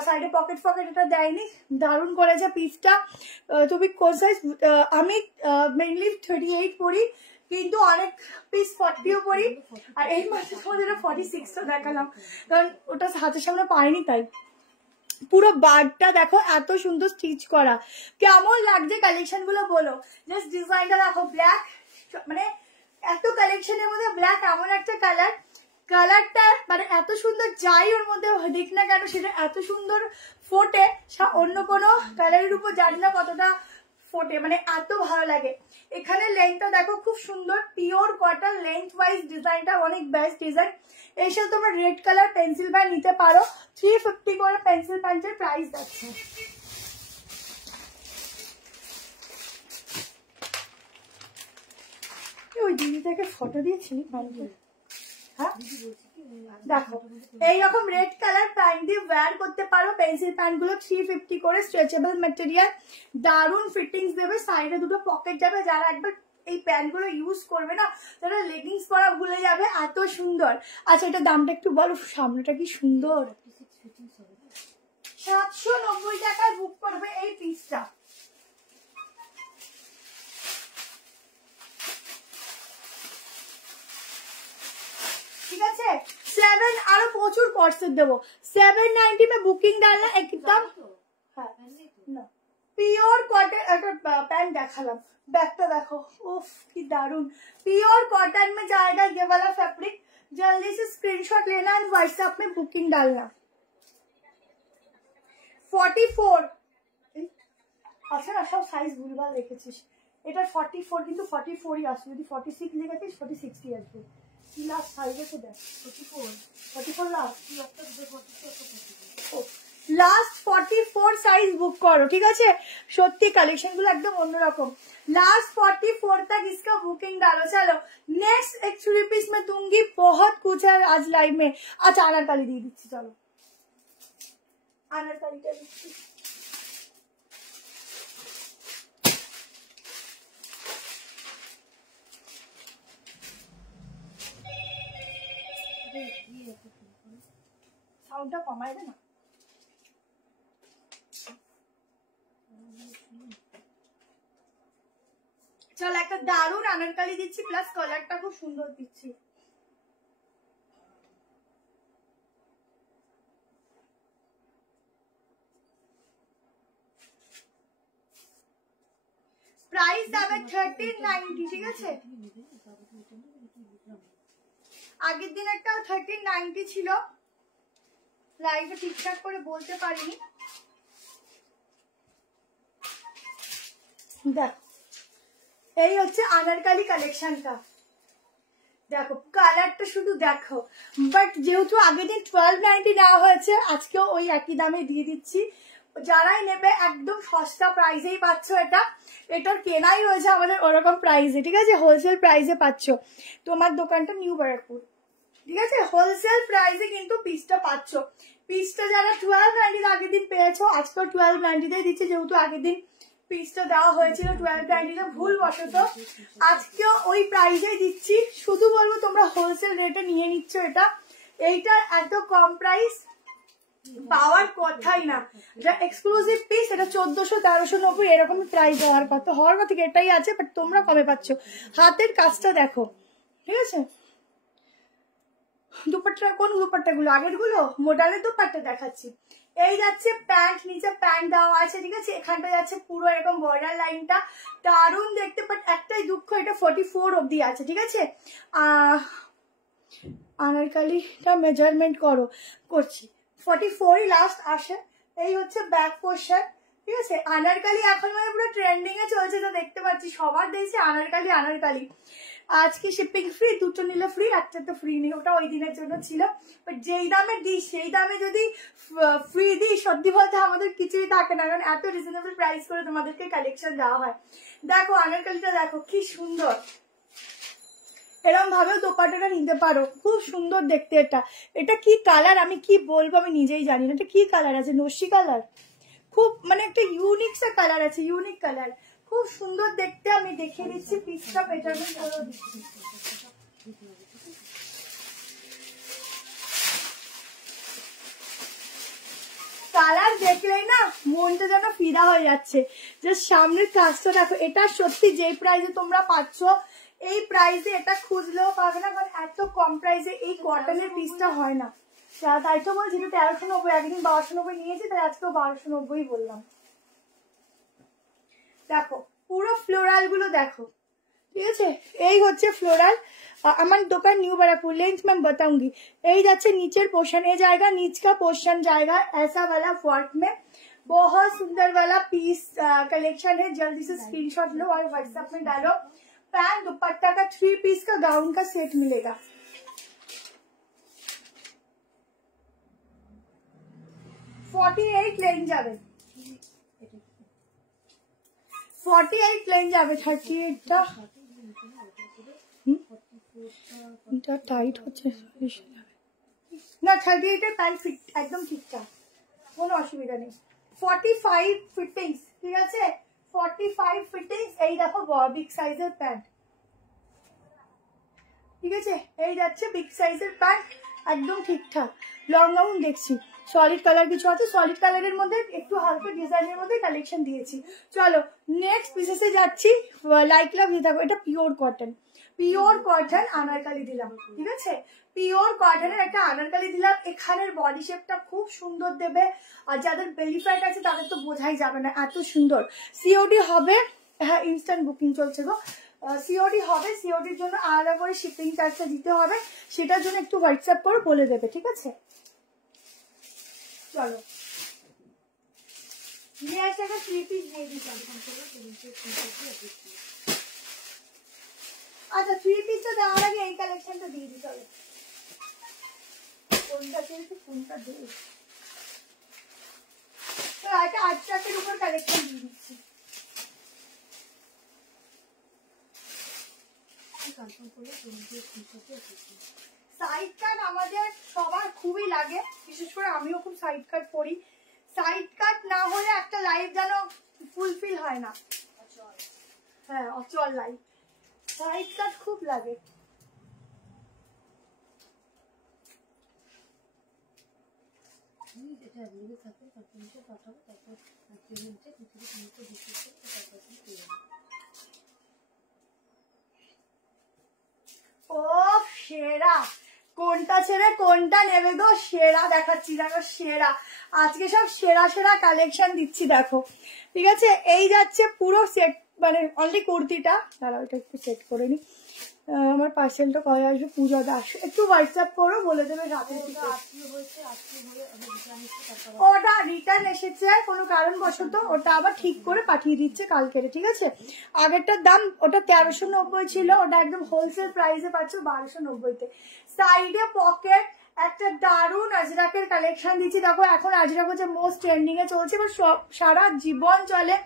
সাইডে পকেট ফকেট এটা দেয়নি, দারুণ করেছে পিসটা। তুমি কোন সাইজ? আমি মেইনলি 38 পরি, কিন্তু অনেক পিস 40ও পরি, আর এই মাসে তোমাদের 46ও দেখালাম, কারণ ওটা হাতের সামনে পাইনি তাই। পুরো বারটা দেখো এত সুন্দর স্টিচ করা, কেমন লাগছে কালেকশন গুলো বলো। জাস্ট ডিজাইনটা দেখো, ব্ল্যাক, মানে এত কালেকশনের মধ্যে ব্ল্যাক এমন একটা কালার, কালারটা মানে এত সুন্দর, যাই ওর মধ্যে দিক না কেন সেটা এত সুন্দর ফোটে, অন্য কোনো কালারের উপর জানি না কতটা ফোটে, মানে এত ভালো লাগে। এখানে লেন্থটা দেখো খুব সুন্দর, পিওর কটন, লেন্থ ওয়াইজ ডিজাইনটা অনেক বেস্ট ডিজাইন। এর সাথে তোমরা রেড কালার পেন্সিল প্যান্ট নিতে পারো, 350 করে পেন্সিল প্যান্টের প্রাইস যাচ্ছে। ওই দিদি থেকে ফটো দিয়েছিলি প্যান্টের, হ্যাঁ দেখো এইরকম রেড কালার প্যান্ট দিয়ে ওয়্যার করতে পারো। পেন্সিল প্যান্ট গুলো 350 করে, স্ট্রেচেবল ম্যাটেরিয়াল, দারুন ফিটিংস দেবে, সাইডে দুটো পকেট যাবে। যারা একবার এই প্যান্ট গুলো ইউজ করবে না, তারা লেগিংস পরা ভুলে যাবে, এত সুন্দর। আচ্ছা এটা দামটা একটু বলো, সামনেটা কি সুন্দর। 790 টাকায় বুক করবে এই পিসটা। ঠিক আছে, 7 আরো প্রচুর কর্সেট দেবো। 790 में बुकिंग डालना एकदम। हाँ ना, পিওর কটন একটা প্যান্ট দেখালাম, ব্যাগটা দেখো, উফ কি দারুন, পিওর कॉटन में जाएगा ये वाला फैब्रिक। जल्दी से स्क्रीनशॉट लेना एंड व्हाट्सएप में बुकिंग डालना। 44 আচ্ছা না, সব সাইজ ভুলভাল রেখেছিস, এটা 44 কিন্তু 44ই আসবে, যদি 46 লিখে দিস 46ই আসবে। কি লাস্ট সাইজ আছে দেখ, 44 লাস্ট, লাস্ট 44 সাইজ বুক করো, ঠিক আছে। সত্যি কালেকশন গুলো একদম অন্যরকম। लास्ट 44 तक इसका बुकिंग डालो। चलो नेक्स्ट एक 3 पीस में दूंगी, बहुत कुछ है आज लाइव में। अच्छा अनारकली दी दीजिए, चलो अनारकली का दीजिए। সাউন্ডটা কমাই দে না। চল একটা দারুন আনারকলি দিচ্ছি, প্লাস কালারটা খুব সুন্দর দিচ্ছি। প্রাইস যাবে 1390, ঠিক আছে। আগের দিন একটা 1390 ছিল, লাইভে ঠিকঠাক করে বলতে পারিনি। দেখ এই হচ্ছে আনারকলি কালেকশনটা, দেখো কালারটা শুধু দেখো। বাট যেহেতু আগের দিন 1290 নেওয়া হয়েছে, আজকেও ওই একই দামে দিয়ে দিচ্ছি। যারাই নেবে একদম সস্তা প্রাইসেই পাচ্ছ এটা, এটার কেনাই রয়েছে আমাদের ওরকম প্রাইসে, ঠিক আছে, হোলসেল প্রাইসে পাচ্ছ। তোমার দোকানটা নিউ ব্যারাকপুর, ঠিক আছে, হোলসেল প্রাইসে কিন্তু পিসটা পাচ্ছ। পিসটা যারা 1290 আগের দিন পেয়েছো, আজকেও 1290 দিচ্ছে, যেহেতু আগের দিন পিসটা দেওয়া হয়েছিল 1290, ভুল বশত আজকেও ওই প্রাইসেই দিচ্ছি। শুধু বলবো তোমরা হোলসেল রেটে নিয়ে নিচ্ছ এটা, এইটার এত কম প্রাইস পাওয়ার কথাই না। এটা এক্সক্লুসিভ পিস, এটা 1400-1390 এরকম প্রাইস হওয়ার কথা, এটাই আছে, বাট তোমরা কমে পাচ্ছ। হাতের কাজটা দেখো, ঠিক আছে। দুপাট্টা, কোন দুপাট্টাগুলো? আগের গুলো মোডালের দুপাট্টা দেখাচ্ছি। এই যাচ্ছে প্যান্ট, নিচে প্যান্ট দেওয়া আছে, ঠিক আছে। এখানটা যাচ্ছে পুরো এরকম বর্ডার লাইনটা, দারুণ দেখতে। বাট একটাই দুঃখ, এটা 44 অব্দি আছে, ঠিক আছে। আনারকালিটা মেজারমেন্ট করছি 44ই লাস্ট আসে। এই হচ্ছে ব্যাক পোর্শন, ঠিক আছে। আনারকালি এখন মানে পুরো ট্রেন্ডিং এ চলছে, তো দেখতে পাচ্ছি সবার দেখছি আনারকালি। আজকে শিপিং ফ্রি, দুটো নিলে ফ্রি, একটা তো ফ্রি নেই, ওটা ওই দিনের জন্য ছিল। বাট যেই দামে দিই, সেই দামে যদি ফ্রি দিই, সত্যি বলতে আমাদের কিছুই থাকে না, কারণ এত রিজনেবল প্রাইস করে তোমাদেরকে কালেকশন দেওয়া হয়। দেখো আনারকালিটা দেখো কি সুন্দর, এরকম ভাবেও দোপাট্টাটা নিতে পারো, খুব সুন্দর দেখতে। এটা কি কালার আমি কি বলবো, আমি নিজেই জানি না। এটা কি কালার আছে? নস্যি কালার, খুব মানে একটা ইউনিক সা কালার আছে, ইউনিক কালার, খুব সুন্দর দেখতে। আমি দেখিয়ে দিচ্ছি পিসটা, মেজারমেন্ট করে দিচ্ছি। কালার দেখলেই না মনটা যেন ফিদা হয়ে যাচ্ছে। যে সামনের কাজটা দেখো, এটা সত্যি যেই প্রাইসে তোমরা পাচ্ছ, এই প্রাইসে এটা খুঁজলেও পাবে না, কারণ এত কম প্রাইসে এই কটনের পিসটা হয় না। তাই তো বলছি, 1390, একদিন 1290 নিয়েছি, তাই আজকেও 1290 বললাম। দেখো পুরো ফ্লোরাল গুলো দেখো, ঠিক আছে। এই হচ্ছে ফ্লোরাল। আমার দোকান নিউ बैराकपुर, लेंथ मैं बताऊंगी। এই যাচ্ছে নিচের पोर्शन, ये जाएगा नीच का पोर्शन जाएगा ऐसा वाला वर्क में। बहुत सुंदर वाला पीस कलेक्शन है, जल्दी से स्क्रीनशॉट लो और व्हाट्सएप में डालो। पैंट दुपट्टा का 3 पीस का गाउन का सेट मिलेगा। 48 लेन जावे, 48 लेन जावे। 38টা এটা টাইট হচ্ছে না, 38 এর প্যান্ট ফিট একদম ঠিকঠাক, কোনো অসুবিধা নেই। 45 ফিটিংস, ঠিক আছে, 45 ফিটিংস। এই দেখো বিগ সাইজের প্যান্ট, ঠিক আছে। এই যাচ্ছে বিগ সাইজের প্যান্ট, একদম ঠিকঠাক। লং গাউন দেখছি, সলিড কালার কিছু আছে, সলিড কালারের মধ্যে একটু হালকা ডিজাইনের মধ্যে কালেকশন দিয়েছি। চলো নেক্সট পিসেসে যাচ্ছি। লাইক লাভ দিয়ে থাকো। এটা পিওর কটন, আনারকালি দিলাম, ঠিক আছে। পিওর কটনের একটা আনারকালি দিলাম। এখানের বডি শেপটা খুব সুন্দর দেবে, আর যাদের বেলি ফ্যাট আছে তাদের তো বোঝাই যাবে না, এত সুন্দর। সিওডি হবে, হ্যাঁ ইনস্ট্যান্ট বুকিং চলছে গো। সিওডি হবে, সিওডির জন্য আলাদা করে শিপিং চার্জটা দিতে হবে, সেটার জন্য একটু হোয়াটসঅ্যাপ করে বলে দেবে, ঠিক আছে। চলো নিয়ে আসে একটা 3 পিস দিয়ে দিচ্ছি। আচ্ছা 3 পিসটা দেওয়ার আগে এই কালেকশনটা দিয়ে দিই। চলো কোনটা দিয়েছি, কোনটা দিই, তো একটা 8 টাকার উপর কালেকশন দিয়ে দিচ্ছি। সাইড কাট আমাদের সবার খুবই লাগে, বিশেষ করে আমিও খুব সাইড কাট পরি। সাইড কাট না হলে একটা লাইফ যেন ফুলফিল হয় না। হ্যাঁ অচল লাইফ, সাইড কাট খুব লাগে। ও সেরা, কোনটা ছেড়ে কোনটা নেবে গো, সেরা দেখাচ্ছি দেখো, সেরা। আজকে সব সেরা সেরা কালেকশন দিচ্ছি দেখো, ঠিক আছে। এই যাচ্ছে পুরো সেট, মানে অনলি কুর্তিটা। দাঁড়াও এটা একটু সেট করে নি। আমার পার্সেলটা কবে আসবে? পূজা দাস, একটু হোয়াটসঅ্যাপ করো, বলে দেবে রাতে। ওটা রিটার্ন এসেছে কোনো কারণবশত, ওটা আবার ঠিক করে পাঠিয়ে দিচ্ছে কালকে, ঠিক আছে। আগেরটার দাম ওটা 1390 ছিল, ওটা একদম হোলসেল প্রাইসে পাচ্ছ 1290-তে। সাইডে পকেট, একটা দারুণ আজরাকের কালেকশন দিচ্ছি দেখো। এখন আজরাক হচ্ছে মোস্ট ট্রেন্ডিং এ চলছে, এবার সারা জীবন চলে,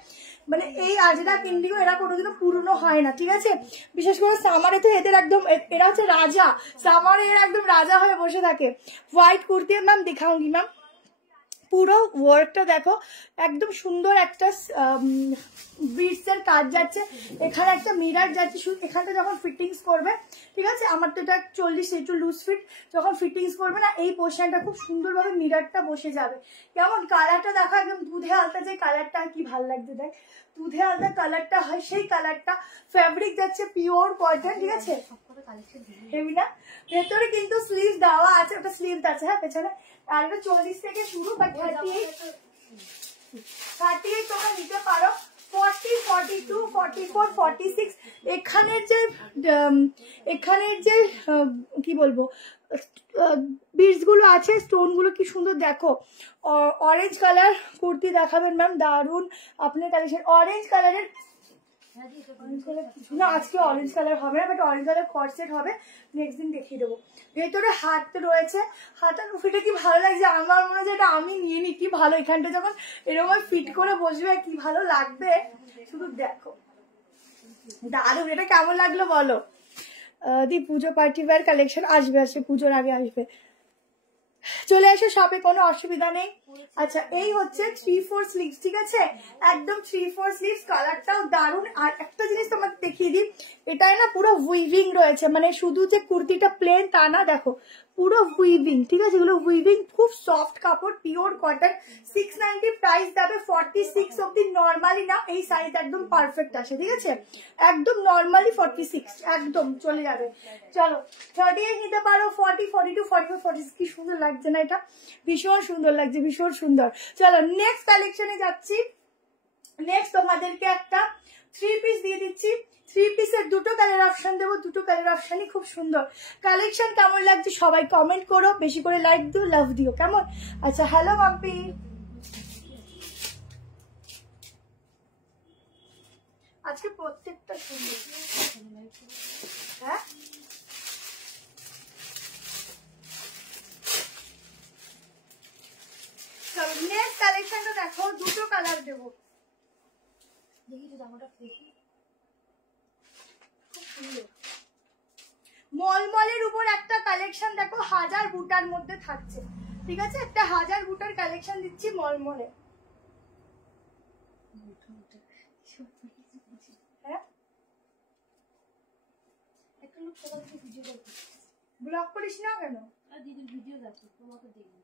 মানে এই আজরাক ইন্ডিগো এরা কোনোদিনও পুরনো হয় না, ঠিক আছে। বিশেষ করে সামারে তো এদের একদম, এরা হচ্ছে রাজা, সামারে এরা একদম রাজা হয়ে বসে থাকে। হোয়াইট কুর্তি ম্যাম দিখাऊंगी ম্যাম, পুরো ওয়ার্কটা দেখো, একদম সুন্দর একটা বিটসের কাজ যাচ্ছে, এখানে একটা মিরার যাচ্ছে, এখানটা যখন ফিটিংস করবে, ঠিক আছে, আমার তো এটা 40 একটু লুজ ফিট, যখন ফিটিংস করবে না এই পোর্শনটা খুব সুন্দরভাবে মিরারটা বসে যাবে। কেমন কালারটা দেখো, একদম দুধে আলতা যে কালারটা কি ভালো লাগছে, দেখ দুধে আলতা কালারটা হয় সেই কালারটা, ফ্যাব্রিক যাচ্ছে পিওর কটন, ঠিক আছে, হেভি না। ভেতরে কিন্তু স্লিভ দেওয়া আছে, ওটা স্লিভ আছে, হ্যাঁ পেছনে, আর এটা 40 থেকে শুরু, বাট 38 তোমরা নিতে পারো, 40, 42, 44, 46। এখানের যে কি বলবো বিটস গুলো আছে, স্টোন গুলো কি সুন্দর দেখো। অরেঞ্জ কালার কুর্তি দেখাবেন ম্যাম, দারুন আপনার কালেকশন। অরেঞ্জ কালারের না, আজকে অরেঞ্জ কালার হবে না, বাট অরেঞ্জ কালার কর্সেট হবে, নেক্সট দিন দেখিয়ে দেবো। ভেতরে হাত রয়েছে, হাতের ফিটে কি ভালো লাগছে, আমার মনে হচ্ছে এটা আমি নিয়ে নি, কি ভালো, এখানটা যখন এরকম ফিট করে বসবে কি ভালো লাগবে, শুধু দেখো দারুন। এটা কেমন লাগলো বলো দি? পুজো পার্টি ওয়্যার কালেকশন আসবে, পুজোর আগে আসবে, চলে এসো শপে, কোনো অসুবিধা নেই। আচ্ছা, এই হচ্ছে 3/4 স্লিভস, ঠিক আছে, একদম 3/4 স্লিভস, কালারটাও দারুন। আর একটা জিনিস তোমাকে দেখিয়ে দিই, এটাই না পুরো উইভিং রয়েছে, মানে শুধু যে কুর্তিটা প্লেন তা না, দেখো পুরো উইভিং, ঠিক আছে, এগুলো উইভিং, খুব সফট কাপড়, পিওর কটন। 690 প্রাইস দেবে, 46 অব্দি নর্মালি না, এই সাইজ একদম পারফেক্ট আসে, ঠিক আছে, একদম নর্মালি 46 একদম চলে যাবে। চলো 38 নিতে পারো, 40, 42, 44, 46, কি সুন্দর লাগছে না এটা, ভীষণ সুন্দর লাগছে, ভীষণ সুন্দর। চলো নেক্সট কালেকশনে যাচ্ছি। নেক্সট তোমাদেরকে একটা 3 পিস দিয়ে দিচ্ছি, 3 পিসের দুটো কালার অপশন দেবো, দুটো কালার অপশনই খুব সুন্দর। কালেকশন কেমন লাগছে সবাই কমেন্ট করো, বেশি করে লাইক দিও, লাভ দিও, কেমন? আচ্ছা, হ্যালো মাম্পি, আজকে প্রত্যেকটা সুন্দর, হ্যাঁ চলো নেক্সট কালেকশনটা দেখো, দুটো কালার দেবো, দেখি তো জামাটা দেখি, খুব সুন্দর। মলমলের উপর একটা কালেকশন দেখো, 1000 বুটার মধ্যে থাকছে, ঠিক আছে, একটা 1000 বুটার কালেকশন দিচ্ছি মলমলে। হ্যাঁ একটা লোক তোমাকে ভিডিও দেখো, ব্লগ করিস না কেন? আর দিদির ভিডিও দেখো, তোমাকে দেখবো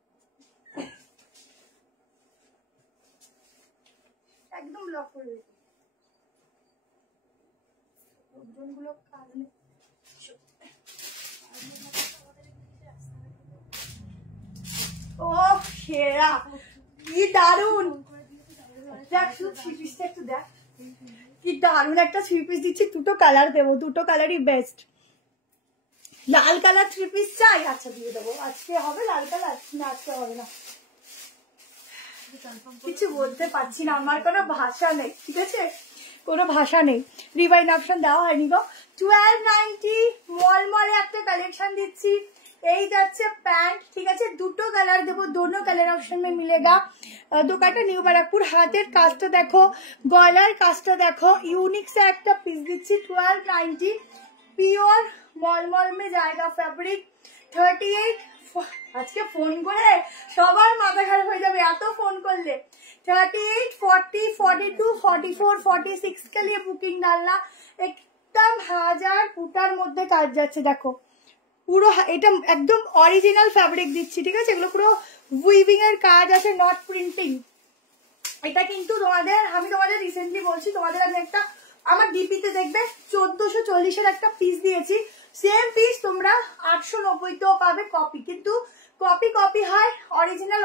একদম ব্লগ করে দেবো, লোকজনগুলো কাজ নেই। ও সেরা, কি দারুন, দেখ শুধু 3 পিসটা একটু দেখ, কি দারুন একটা 3 পিস দিচ্ছি, দুটো কালার দেবো, দুটো কালারই বেস্ট। লাল কালার 3 পিস চাই, আচ্ছা দিয়ে দেবো, আজকে হবে লাল কালার না আজকে হবে না, কিছু বলতে পারছি না, আমার কোনো ভাষা নেই, ঠিক আছে, কোনো ভাষা নেই। রিভাইন অপশন দেওয়া হয়নি গো। 1290 মলমলে একটা কালেকশন দিচ্ছি, এই যাচ্ছে প্যান্ট, ঠিক আছে, দুটো কালার দেবো, দোনো কালার অপশন में मिलेगा। দোকানটা নিউ ব্যারাকপুর। হাতের কাজটা দেখো, গলার কাজটা দেখো, ইউনিক সে একটা পিস দিচ্ছি, 1290 পিওর মলমল में जाएगा फैब्रिक। 38 আজকে ফোন করে সবার মাথা খারাপ হয়ে যাবে, এত ফোন করলে। 38, 40, 42, 44, 46 के लिए बुकिंग डालना। एकदम 1000 ফুটার মধ্যে কাজ যাচ্ছে, দেখো পুরো এটা একদম অরিজিনাল ফ্যাব্রিক দিচ্ছি, ঠিক আছে, এগুলো পুরো উইভিং এর কাজ আছে, নট প্রিন্টিং। এটা কিন্তু আমি তোমাদের রিসেন্টলি বলছি, তোমাদের আমি একটা আমার ডিপিতে দেখবে 1440 এর একটা পিস দিয়েছি, সেম পিস তোমরা 890 তেও পাবে কপি, কিন্তু কপি হয়, অরিজিনাল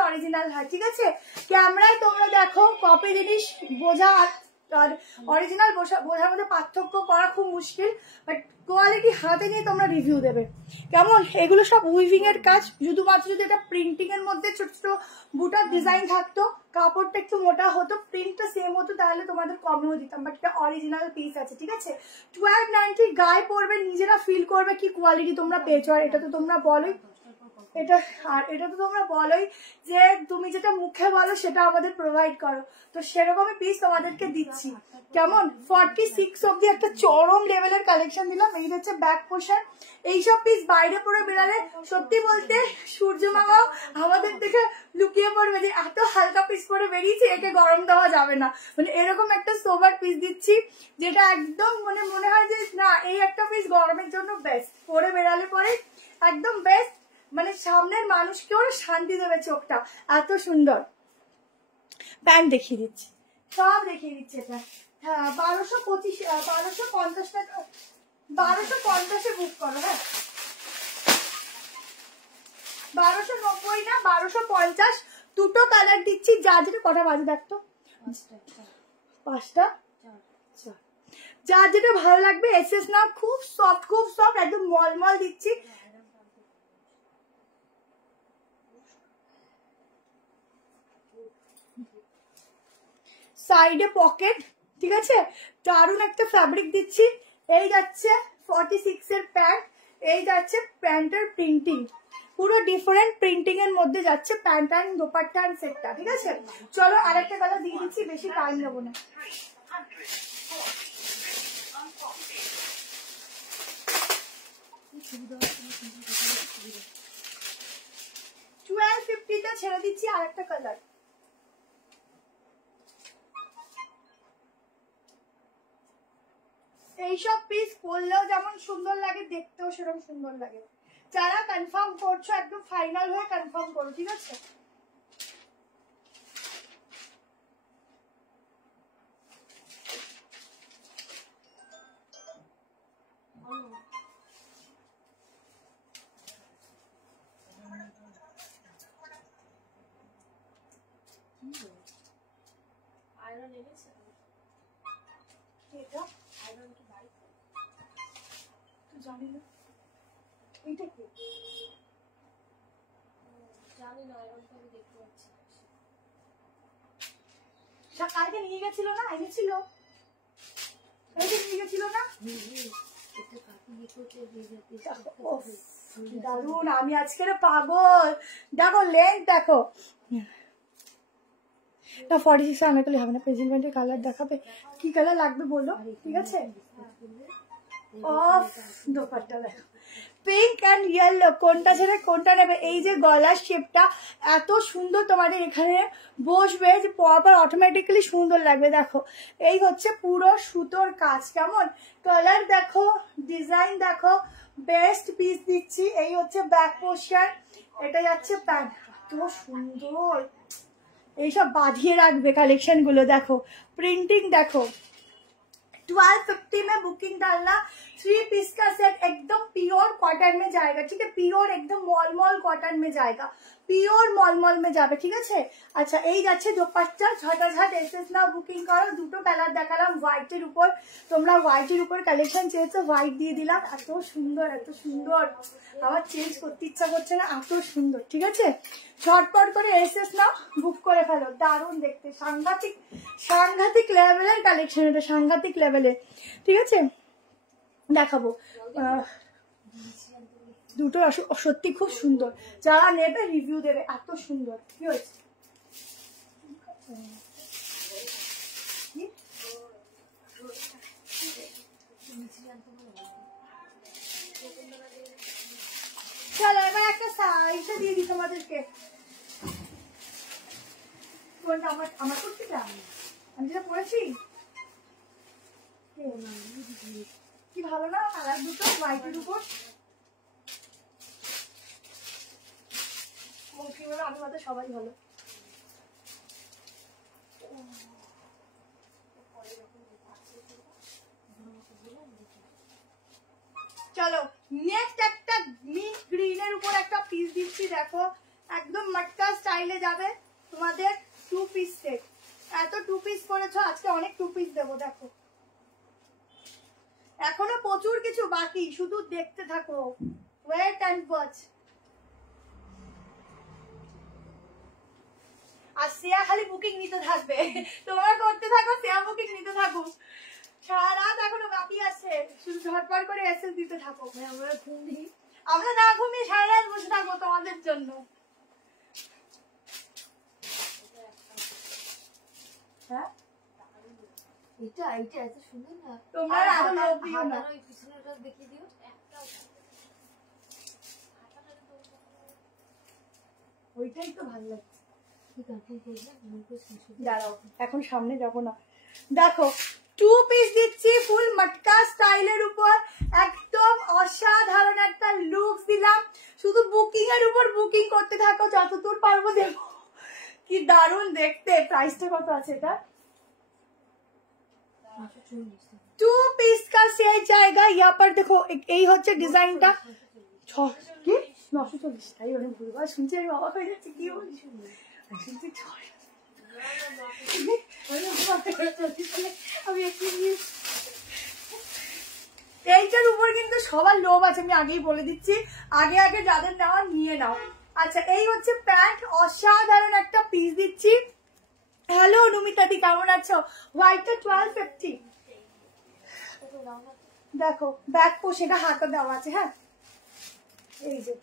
হয়, ঠিক আছে। ক্যামেরায় তোমরা দেখো কপি জিনিস বোঝা আর অরিজিনাল বোঝার মধ্যে পার্থক্য করা খুব মুশকিল, বাট কোয়ালিটি হাতে নিয়ে তোমরা রিভিউ দেবে, কেমন। এগুলো সব উইভিং এর কাজ, শুধুমাত্র যদি এটা প্রিন্টিং এর মধ্যে ছোট ছোট বুটার ডিজাইন থাকতো, কাপড়টা একটু মোটা হতো, প্রিন্টটা সেম হতো, তাহলে তোমাদের কমেও দিতাম, বাট এটা অরিজিনাল পিস আছে, ঠিক আছে। 1290 গায়ে পরবে, নিজেরা ফিল করবে কি কোয়ালিটি তোমরা পেয়েছো, আর এটা তো তোমরা বলোই এটা আর এটা তো তোমরা বলোই যে তুমি যেটা মুখে বলো সেটা আমাদের প্রোভাইড করো, তো সেরকমই পিস তোমাদেরকে দিচ্ছি। কেমন 46 অব্দি একটা চরম লেভেলের কালেকশন দিলাম। এই হচ্ছে ব্যাক পোর্শন। এইসব পিস বাইরে পরে বেরালে সত্যি বলতে সূর্য মামাও আমাদের থেকে লুকিয়ে পড়বে যে এত হালকা পিস পরে বেরিয়েছে, একে গরম দেওয়া যাবে না। মানে এরকম একটা সোবার পিস দিচ্ছি যেটা একদম মানে মনে হয় যে না এই একটা পিস গরমের জন্য বেস্ট, পরে বেরালে পরে একদম বেস্ট, মানে সামনের মানুষকেও শান্তি দেবে চোখটা, এত সুন্দর। প্যান্ট দেখিয়ে দিচ্ছি, সব দেখিয়ে দিচ্ছে এটা। হ্যাঁ 1250 টাকা, 1250-এ বুক করো। হ্যাঁ 1290 না 1250, দুটো কালার দিচ্ছি। যা যেটা কটা বাজে দেখতো, 5টা। যার যেটা ভালো লাগবে এসএস না, খুব সফট একদম মলমল দিচ্ছি। সাইডে পকেট, ঠিক আছে, দারুন একটা ফ্যাব্রিক দিচ্ছি। এই যাচ্ছে 46 এর প্যান্ট, এই যাচ্ছে প্যান্টের প্রিন্টিং, পুরো ডিফারেন্ট প্রিন্টিং এর মধ্যে যাচ্ছে প্যান্ট অ্যান্ড দোপাট্টা অ্যান্ড সেটটা, ঠিক আছে। চলো আরেকটা কালার দিয়ে দিচ্ছি, বেশি টাইম নেবো না। 1250-তে ছেড়ে দিচ্ছি আরেকটা কালার। এইসব পিস পরলেও যেমন সুন্দর লাগে, দেখতেও সেরকম সুন্দর লাগে। যারা কনফার্ম করছো একদম ফাইনাল হয়ে কনফার্ম করো, ঠিক আছে। আয়রন এনেছে এটা আয়রন কি বাড়ি তুই জানি না এটা কি, জানি না, আয়রনটা আমি দেখতে পাচ্ছি কালকে নিয়ে গেছিল না, এনেছিল, কালকে নিয়ে গেছিল না। দারুন, আমি আজকে পাগল। দেখো লেন্থ দেখো না, 46 আমি করলে হবে না, প্রেজেন্টের কালার দেখাবে, কি কালার লাগবে বলো, ঠিক আছে। অফ দোপাট্টা দেখো, পিঙ্ক অ্যান্ড ইয়েলো, কোনটা ছেড়ে কোনটা নেবে। এই যে গলার শেপটা এত সুন্দর তোমাদের এখানে বসবে যে পরপর অটোমেটিক্যালি সুন্দর লাগবে। দেখো এই হচ্ছে পুরো সুতোর কাজ, কেমন কালার দেখো, ডিজাইন দেখো, বেস্ট পিস দিচ্ছি। এই হচ্ছে ব্যাক পোর্শন, এটা যাচ্ছে প্যান্ট, এত সুন্দর, এইসব বাঁধিয়ে রাখবে কালেকশন গুলো। দেখো प्रिंटिंग देखो 1250 में बुकिंग डालना। 3 पीस का सेट एकदम प्योर कॉटन में जाएगा, ठीक है, प्योर एकदम मॉल कॉटन में जाएगा, পিওর মলমল মে যাবে, ঠিক আছে। আচ্ছা এই যাচ্ছে দোপাট্টা, ঝটাঝট এসএস না বুকিং করো। দুটো কালার দেখালাম হোয়াইটের উপর, তোমরা হোয়াইটের উপর কালেকশন চেয়েছো, হোয়াইট দিয়ে দিলাম। এত সুন্দর এত সুন্দর, আমার চেঞ্জ করতে ইচ্ছা করছে না, এত সুন্দর, ঠিক আছে। ঝটপট করে এসএস না বুক করে ফেলো, দারুণ দেখতে, সাংঘাতিক সাংঘাতিক লেভেলের কালেকশন, এটা সাংঘাতিক লেভেলের, ঠিক আছে। দেখাবো দুটো সত্যি খুব সুন্দর, যারা নেবে রিভিউ দেবে, এত সুন্দর। কি হয়েছে চলো এবার একটা সাইজটা দিয়ে দিই তোমাদেরকে। কোনটা আমার আমার কুর্তিটা আমি যেটা পরেছি কি ভালো না, কালার দুটো হোয়াইটের উপর, আমি মতো সবাই ভালো। চলো নেক্সট একটা মিন্ট গ্রিনের উপর একটা পিস দিচ্ছি, দেখো একদম মটকা স্টাইলে যাবে তোমাদের 2 পিস সেট। এত 2 পিস করেছো, আজকে অনেক 2 পিস দেবো। দেখো এখনো প্রচুর কিছু বাকি, শুধু দেখতে থাকো, ওয়েট অ্যান্ড ওয়াচ। আর শ্রেয়া খালি বুকিং নিতে থাকবে, তোমরা করতে থাকো, শ্রেয়া বুকিং নিতে থাকো, সারা রাত এখনো বাকি আছে, শুধু ঝটপট করে এসএস দিতে থাকো। আমরা ঘুম দিই আমরা না ঘুমিয়ে সারা রাত বসে থাকবো তোমাদের জন্য। হ্যাঁ এটা এটা এত সুন্দর না, তোমরা আরো লোভ দিও না। ওই পিছনেটা দেখিয়ে দিও একটাও ওইটাই তো ভালো লাগছে। ঠিক আছে দেখলাম মুখে শুনছি। দাঁড়াও এখন সামনে যাবো না। দেখো 2 পিস দিচ্ছি ফুল মটকা স্টাইলের উপর, একদম অসাধারণ একটা লুক দিলাম। শুধু বুকিং এর উপর বুকিং করতে থাকো যতদূর পারবো দেখো। কি দারুণ দেখতে। প্রাইসটা কত আছে এটা? 2 पीस का सेट जाएगा। यहाँ पर देखो এই হচ্ছে ডিজাইনটা। কি 940? তাই অনেক ভুলভাল শুনছি, আমি অবাক হয়ে যাচ্ছি। কি বলছি শুনছি এইটার উপর কিন্তু সবার লোভ আছে, আমি আগেই বলে দিচ্ছি। আগে আগে যাদের নেওয়া নিয়ে নাও। আচ্ছা এই হচ্ছে প্যান্ট, অসাধারণ একটা পিস দিচ্ছি। হ্যালো অনুমিতাদি, কেমন আছো? হোয়াইটটা 1250। দেখো ব্যাক পোষেটা হাতে দেওয়া আছে। হ্যাঁ এই যে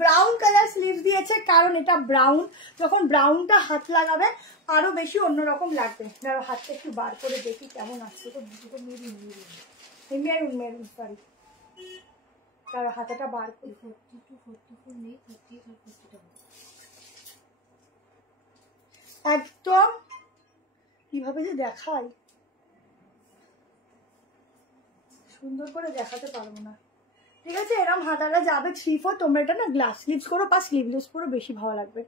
ব্রাউন কালার স্লিভ দিয়েছে, কারণ এটা ব্রাউন, যখন ব্রাউনটা হাত লাগাবে আরো বেশি অন্যরকম লাগবে। ধরো হাতটা একটু বার করে দেখি কেমন আছে। মেরুন মেরুন সরি, তার হাতাটা বার করে। 42 নেই, 38 আর 40টা একদম কিভাবে যে দেখাই, সুন্দর করে দেখাতে পারবো না। ঠিক আছে এরকম হাতাটা যাবে 3/4। তোমরা এটা না গ্লাস স্লিভস করো বা স্লিভলেস করো, বেশি ভালো লাগবে।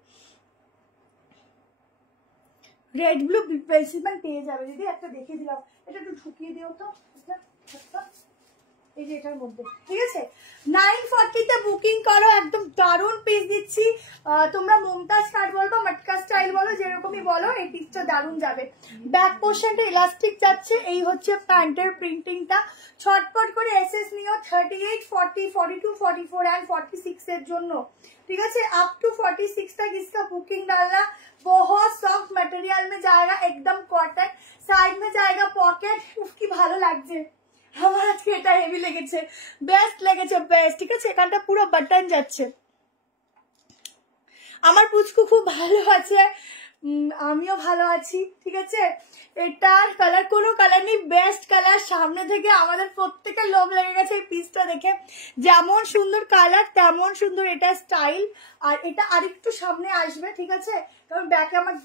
রেড ব্লু পেন্সিল পেয়ে যাবে দিদি, একটা দেখিয়ে দিলাম। এটা একটু ঢুকিয়ে দিও তো এই যে এটার মধ্যে। ঠিক আছে 940 তে বুকিং করো। একদম দারুণ পিস দিচ্ছি। তোমরা মুমতাজ কাট বলো বা মটকা স্টাইল বলো, যেরকমই বলো, এই পিসটা দারুণ যাবে। ব্যাক পোর্শনটা ইলাস্টিক যাচ্ছে। এই হচ্ছে প্যান্টের প্রিন্টিংটা। ছটপট করে এসএস নিও 38, 40, 42, 44 एंड 46 এর জন্য। ठीक है अप टू 46 तक इसका बुकिंग डालना। बहुत सॉफ्ट मटेरियल में जाएगा, एकदम कॉटन। साइड में जाएगा पॉकेट। उसकी ভালো লাগছে আমার, আজকে এটা হেভি লেগেছে, বেস্ট লেগেছে বেস্ট। ঠিক আছে এখানটা পুরো বাটন যাচ্ছে। আমার পুচকু খুব ভালো আছে, আমিও ভালো আছি। ঠিক আছে এটার কালার কোনো কালার নেই, বেস্ট কালার। সামনে থেকে আমাদের প্রত্যেকের লোভ লেগে গেছে এই পিসটা দেখে। যেমন সুন্দর কালার তেমন সুন্দর এটা স্টাইল। আর এটা আরেকটু সামনে আসবে। ঠিক আছে কারণ ব্যাকে আমার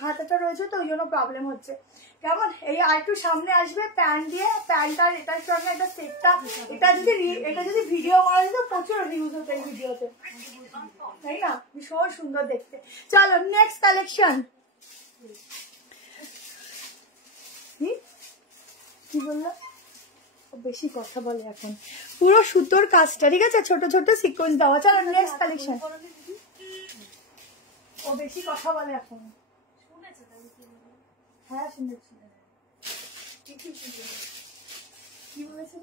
হাতাটা রয়েছে তো ওই জন্য প্রবলেম হচ্ছে। কেমন এই আরেকটু সামনে আসবে প্যান্ট দিয়ে। প্যান্টটার এটার সঙ্গে একটা সেটটা, এটা যদি ভিডিও করা যেত প্রচুর ভিউজ হতো এই ভিডিওতে, তাই না? ভীষণ সুন্দর দেখতে। চলো নেক্সট কালেকশন। কি বললো? বেশি কথা বলে এখন। পুরো সুতোর কাজটা। ঠিক আছে ছোট ছোট সিকোয়েন্স দেওয়া। চলো নেক্সট কালেকশন। ও বেশি কথা বলে এখন। হ্যাঁ শুনেছি। কি বলেছে?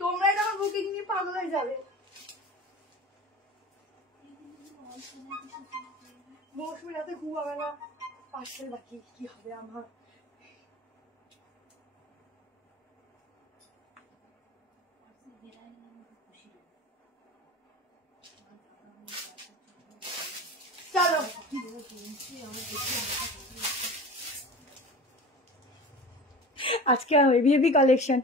তোমরা যখন বুকিং নিয়ে পাগল হয়ে যাবে। মৌসুমী রাতে ঘুমাবে না, পার্সেল বাকি কি হবে আমার। চলো আজকে হেভি হেভি কালেকশন।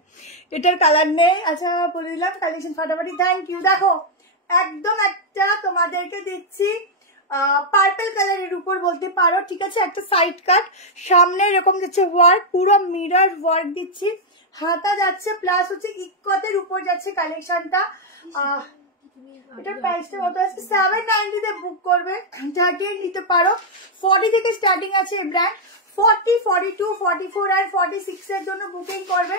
এটার কালার নেই। আচ্ছা বলে দিলাম কালেকশন ফাটাফাটি। Thank you. দেখো একদম একটা তোমাদেরকে দিচ্ছি পার্পল কালারের উপর বলতে পারো। ঠিক আছে একটা সাইড কাট, সামনে এরকম দিচ্ছে ওয়ার্ক, পুরো মিরর ওয়ার্ক দিচ্ছি। হাতা যাচ্ছে প্লাস হচ্ছে ইকতের উপর যাচ্ছে কালেকশনটা। এটার প্রাইসটা কত আছে? 790 তে বুক করবে। 38 নিতে পারো। 40 থেকে স্টার্টিং আছে এই ব্র্যান্ড। 40, 42, 44 আর 46 এর জন্য বুকিং করবে।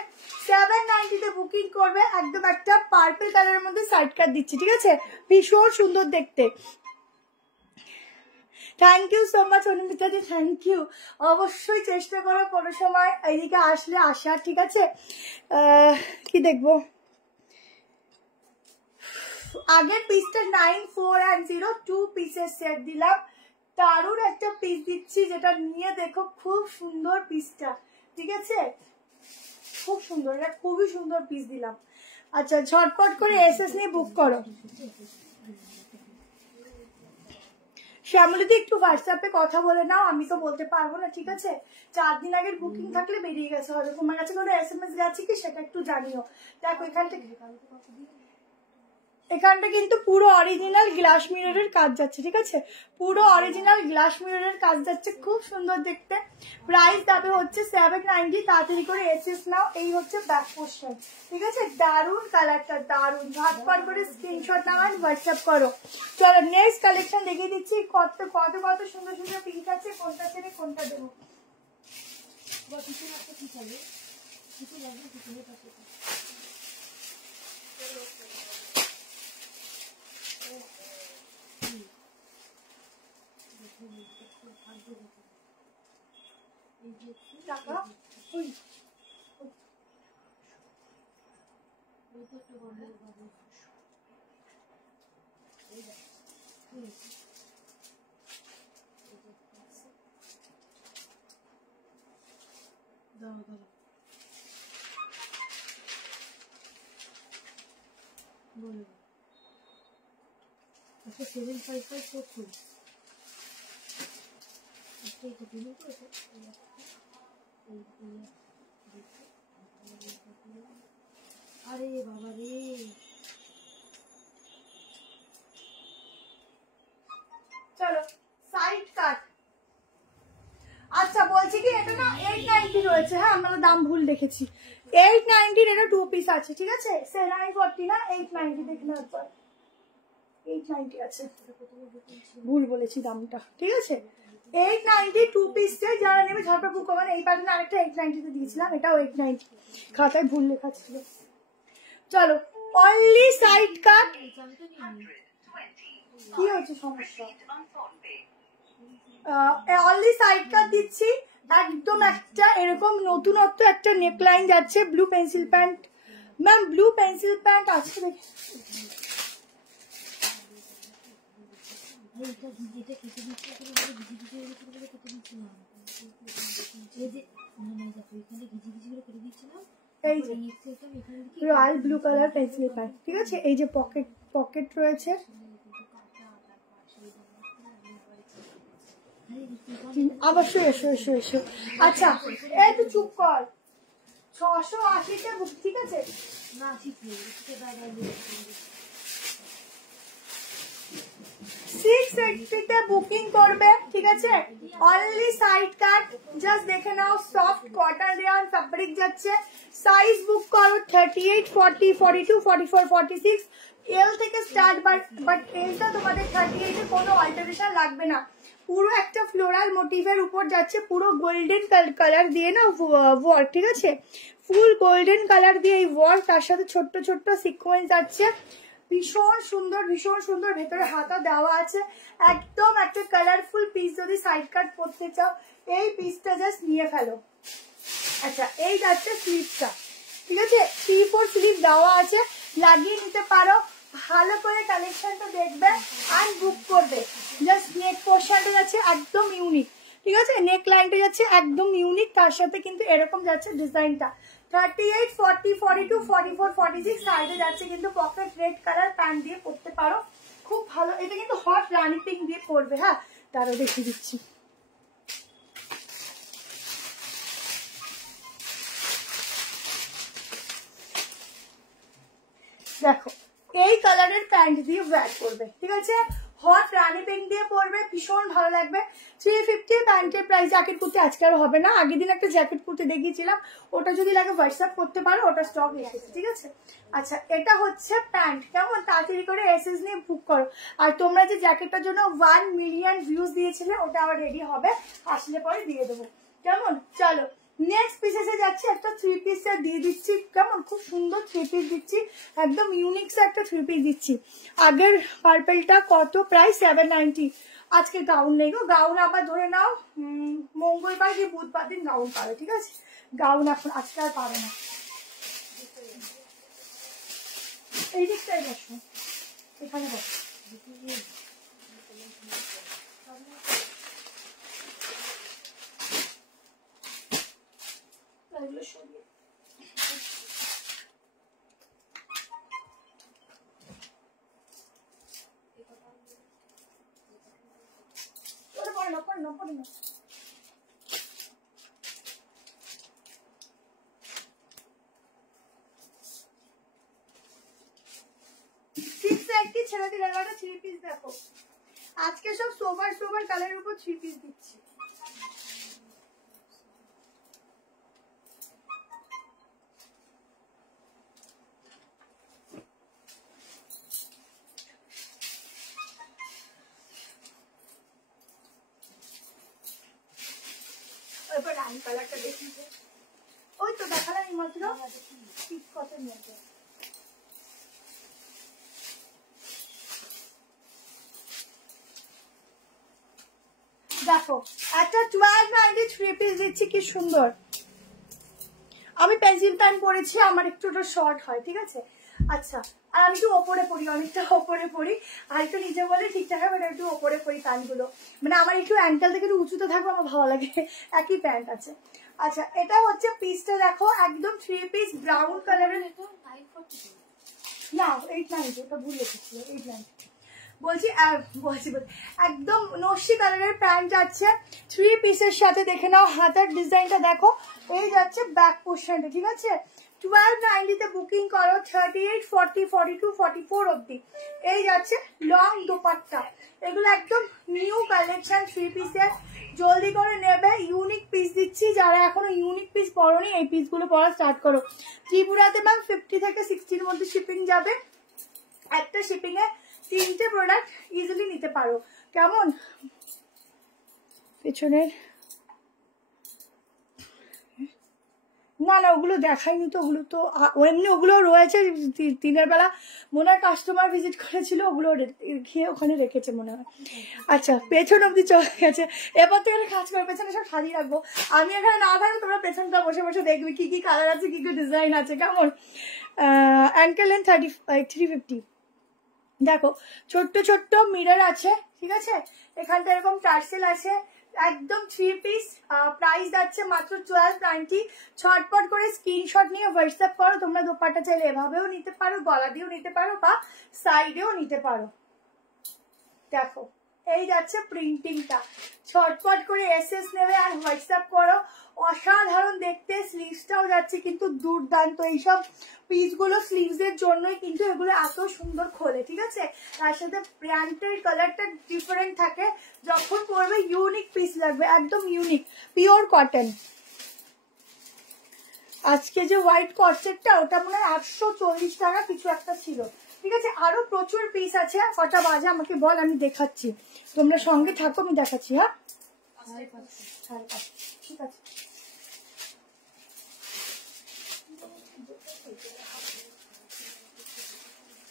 790 তে বুকিং করবে। একদম একটা পার্পল কালারের মধ্যে সাইড কাট দিচ্ছি। ঠিক আছে ভীষণ সুন্দর দেখতে। থ্যাংক ইউ সো মাচ অনুমিতাদি, থ্যাংক ইউ। অবশ্যই চেষ্টা করো কোনো সময় এইদিকে আসলে আসার। ঠিক আছে কি দেখবো? আগের পিসটা 9, 4 and 0 2 পিসের সেট দিলাম। দারুণ একটা পিস দিচ্ছি যেটা নিয়ে দেখো খুব সুন্দর পিসটা। ঠিক আছে, খুব সুন্দর, এটা খুবই সুন্দর পিস দিলাম। আচ্ছা ঝটপট করে এসএস নিয়ে বুক করো। শ্যামলিদি একটু হোয়াটসঅ্যাপে কথা বলে নাও, আমি তো বলতে পারবো না, ঠিক আছে? 4 দিন আগের বুকিং থাকলে বেরিয়ে গেছে হয়তো, তোমার কাছে কোনো SMS গেছে কি সেটা একটু জানিও। দেখো এখানটা কিন্তু পুরো অরিজিনাল গ্লাস মিররের কাজ যাচ্ছে, ঠিক আছে, পুরো অরিজিনাল গ্লাস মিররের কাজ যাচ্ছে, খুব সুন্দর দেখতে। প্রাইস যাবে হচ্ছে 790, তাড়াতাড়ি করে এসএস নাও। এই হচ্ছে ব্যাক পোর্শন, ঠিক আছে, দারুন কালারটা, দারুন, ঝটপট করে স্ক্রিনশট নাও আর হোয়াটসঅ্যাপ করো। চলো নেক্সট কালেকশন দেখিয়ে দিচ্ছি, কত কত কত সুন্দর সুন্দর পিস আছে, কোনটা ছেড়ে কোনটা দেবো। টাকা বলো আচ্ছা 755 করছো আচ্ছা এটা তুমি করেছো আরে বাবা রে চলো সাইড কাট। আচ্ছা বলছি কি এটা না 890 রয়েছে, হ্যাঁ আমরা দাম ভুল দেখেছি, 890 এর 2 পিস আছে, ঠিক আছে, 740 না 890, দেখুন একবার 890 আছে, ভুল বলেছি দামটা, ঠিক আছে, 890 2 পিস চাই, যারা নেবে ঝটপট বুক করবেন। এই প্যাটার্ন আরেকটা 890 তে দিয়েছিলাম, এটাও 890, খাতায় ভুল লেখা ছিল। চলো অনলি সাইড কাট। কি হচ্ছে সমস্যা? অনলি সাইড কাট দিচ্ছি, একদম একটা এরকম নতুনত্ব একটা নেকলাইন যাচ্ছে, blue pencil pant, ma'am blue pencil pant আছে দেখি, এই যে royal blue colour pencil pant, ঠিক আছে, এই যে পকেট পকেট রয়েছে, অবশ্যই এসো এসো এসো। আচ্ছা এই তো চুপ কর, 680 বুক, ঠিক আছে, না ঠিক নেই 680 তে বুকিং করবে, ঠিক আছে, অনলি সাইড কাট, জাস্ট দেখে নাও, সফট কটন রেয়ন ফ্যাব্রিক যাচ্ছে, সাইজ বুক করো 38 40 42 44 46, এল থেকে স্টার্ট, বাট এলটা তোমাদের 38 এ কোনো অল্টারেশন লাগবে না, পুরো একটা ফ্লোরাল মোটিভের উপর যাচ্ছে, পুরো গোল্ডেন কালার দিয়ে না ওয়ার্ক, ঠিক আছে, ফুল গোল্ডেন কালার দিয়ে এই ওয়ার্ক, তার সাথে ছোট্ট ছোট্ট সিকোয়েন্স যাচ্ছে, ভীষণ সুন্দর ভীষণ সুন্দর, ভেতরে হাতা দেওয়া আছে, একদম একটা কালারফুল পিস। যদি সাইড কাট করতে চাও এই পিসটা জাস্ট নিয়ে ফেলো। আচ্ছা এই যাচ্ছে স্লিভটা, ঠিক আছে, 3/4 স্লিভ দেওয়া আছে, লাগিয়ে নিতে পারো, ভালো করে কালেকশনটা দেখবে আর বুক করবে। জাস্ট নেক পোর্শনটা যাচ্ছে একদম ইউনিক, ঠিক আছে, নেক লাইনটা যাচ্ছে একদম ইউনিক, তার সাথে কিন্তু এরকম যাচ্ছে ডিজাইনটা, 38 40 42 44 46 সাইডে যাচ্ছে কিন্তু পকেট রেড কালার প্যান্ট দিয়ে পরতে পারো, খুব ভালো। এটা কিন্তু হট রানি পিঙ্ক দিয়ে পরবে, হ্যাঁ তারও দেখিয়ে দিচ্ছি। দেখো এই কালারের প্যান্ট দিয়ে ওয়্যার করবে, ঠিক আছে, হট রানি পিঙ্ক দিয়ে পরবে, ভীষণ ভালো লাগবে। 350 প্যান্টের প্রাইস। জ্যাকেট কুর্তি আজকে আর হবে না, আগের দিন একটা জ্যাকেট কুর্তি দেখিয়েছিলাম, ওটা যদি লাগে হোয়াটসঅ্যাপ করতে পারো, ওটা স্টক এসেছে, ঠিক আছে। আচ্ছা এটা হচ্ছে প্যান্ট, কেমন, তাড়াতাড়ি করে এসএস নিয়ে বুক করো। আর তোমরা যে জ্যাকেটটার জন্য 1 মিলিয়ন ভিউজ দিয়েছিলে, ওটা আবার রেডি হবে, আসলে পরে দিয়ে দেবো, কেমন। চলো নেক্সট পিসে যাচ্ছে, একটা 3 পিস দিয়ে দিচ্ছি, কেমন, খুব সুন্দর 3 পিস দিচ্ছি, একদম ইউনিক 3 পিস দিচ্ছি। আগের পার্পেলটা কত প্রাইস? 790। আজকে গাউন নেই গো, গাউন আবার ধরে নাও মঙ্গলবার কি বুধবার দিন গাউন পাবে, ঠিক আছে, গাউন এখন আজকে আর পাবে না। এই দিকটাই বসো, এখানে বসো, এগুলো সরিয়ে পরে না 680 ছেড়ে দিলে একটা 3 পিস দেখো আজকে সব সোবার সোবার কালারের উপর 3 পিস দিচ্ছি এবার রানী কালারটা দেখি ওই তো দেখালাম মাত্র পিস কটের মধ্যে দেখো একটা 1293 পিস দিচ্ছি কি সুন্দর আমি পেন্সিল প্যান পরেছি আমার একটু শর্ট হয় ঠিক আছে আচ্ছা আর আমি একটু ওপরে পরি অনেকটা ওপরে পরি আর একটু নিচে বলে ঠিকঠাক হবে একটু ওপরে পরি প্যান্টগুলো মানে আমার একটু অ্যাঙ্কেল থেকে একটু উঁচুতে থাকবো আমার ভালো লাগে একই প্যান্ট আছে আচ্ছা এটা হচ্ছে পিসটা দেখো একদম 3 পিস ব্রাউন কালারের না 890 ওটা ভুল লিখেছিল 890 বলছি একদম নস্যি কালারের প্যান্ট আছে 3 পিসের সাথে দেখে নাও হাতার ডিজাইনটা দেখো এই যাচ্ছে ব্যাক পোর্শনটা ঠিক আছে 1290 তে বুকিং করো 38 40 42 44 অবধি এই যাচ্ছে লং দোপাট্টা এগুলো একদম নিউ কালেকশন 3 পিসের জলদি করে নেবে ইউনিক পিস দিচ্ছি যারা এখনো ইউনিক পিস পরোনি এই পিসগুলো পরা স্টার্ট করো ত্রিপুরাতে ম্যাম 50 থেকে 60 এর মধ্যে শিপিং যাবে একটা শিপিং এ 3টে প্রোডাক্ট ইজিলি নিতে পারো কেমন পেছনের না না ওগুলো দেখাইনি তো ওগুলো তো এমনি ওগুলো রয়েছে দিনের বেলা মনে হয় কাস্টমার ভিজিট করেছিল ওগুলো খেয়ে ওখানে রেখেছে মনে হয় আচ্ছা পেছন অব্দি চলে গেছে এবার তো এখানে কাজ করে পেছনে সব সাজিয়ে রাখবো আমি এখানে না থাকবো তোমরা পেছনটা বসে বসে দেখবে কি কি কালার আছে কি কি ডিজাইন আছে কেমন অ্যাঙ্কেল লেন্থ 350 দেখো ছোট্ট ছোট্ট মিরর আছে ঠিক আছে এখানটা এরকম টার্সেল আছে একদম 3 পিস প্রাইস যাচ্ছে মাত্র 1290 ছটপট করে স্ক্রিনশট নিয়ে হোয়াটসঅ্যাপ করো তোমরা দোপাট্টা চাইলে এভাবেও নিতে পারো গলা দিয়েও নিতে পারো বা সাইডেও নিতে পারো দেখো এই যাচ্ছে প্রিন্টিংটা ছটপট করে এসএস নেবে আর হোয়াটসঅ্যাপ করো অসাধারণ দেখতে স্লিভসটাও যাচ্ছে কিন্তু দুর্দান্ত এইসব পিসগুলো স্লিভস এর জন্যই কিন্তু এগুলো এত সুন্দর খোলে ঠিক আছে তার সাথে প্যান্টের কালারটা ডিফারেন্ট থাকে যখন পরবে ইউনিক পিস লাগবে একদম ইউনিক পিওর কটন আজকে যে হোয়াইট কটসেটটা ওটা মনে হয় 840 টাকা কিছু একটা ছিল ঠিক আছে আরো প্রচুর পিস আছে কটা বাজে আমাকে বল আমি দেখাচ্ছি তোমরা সঙ্গে থাকো আমি দেখাচ্ছি হ্যাঁ ঠিক আছে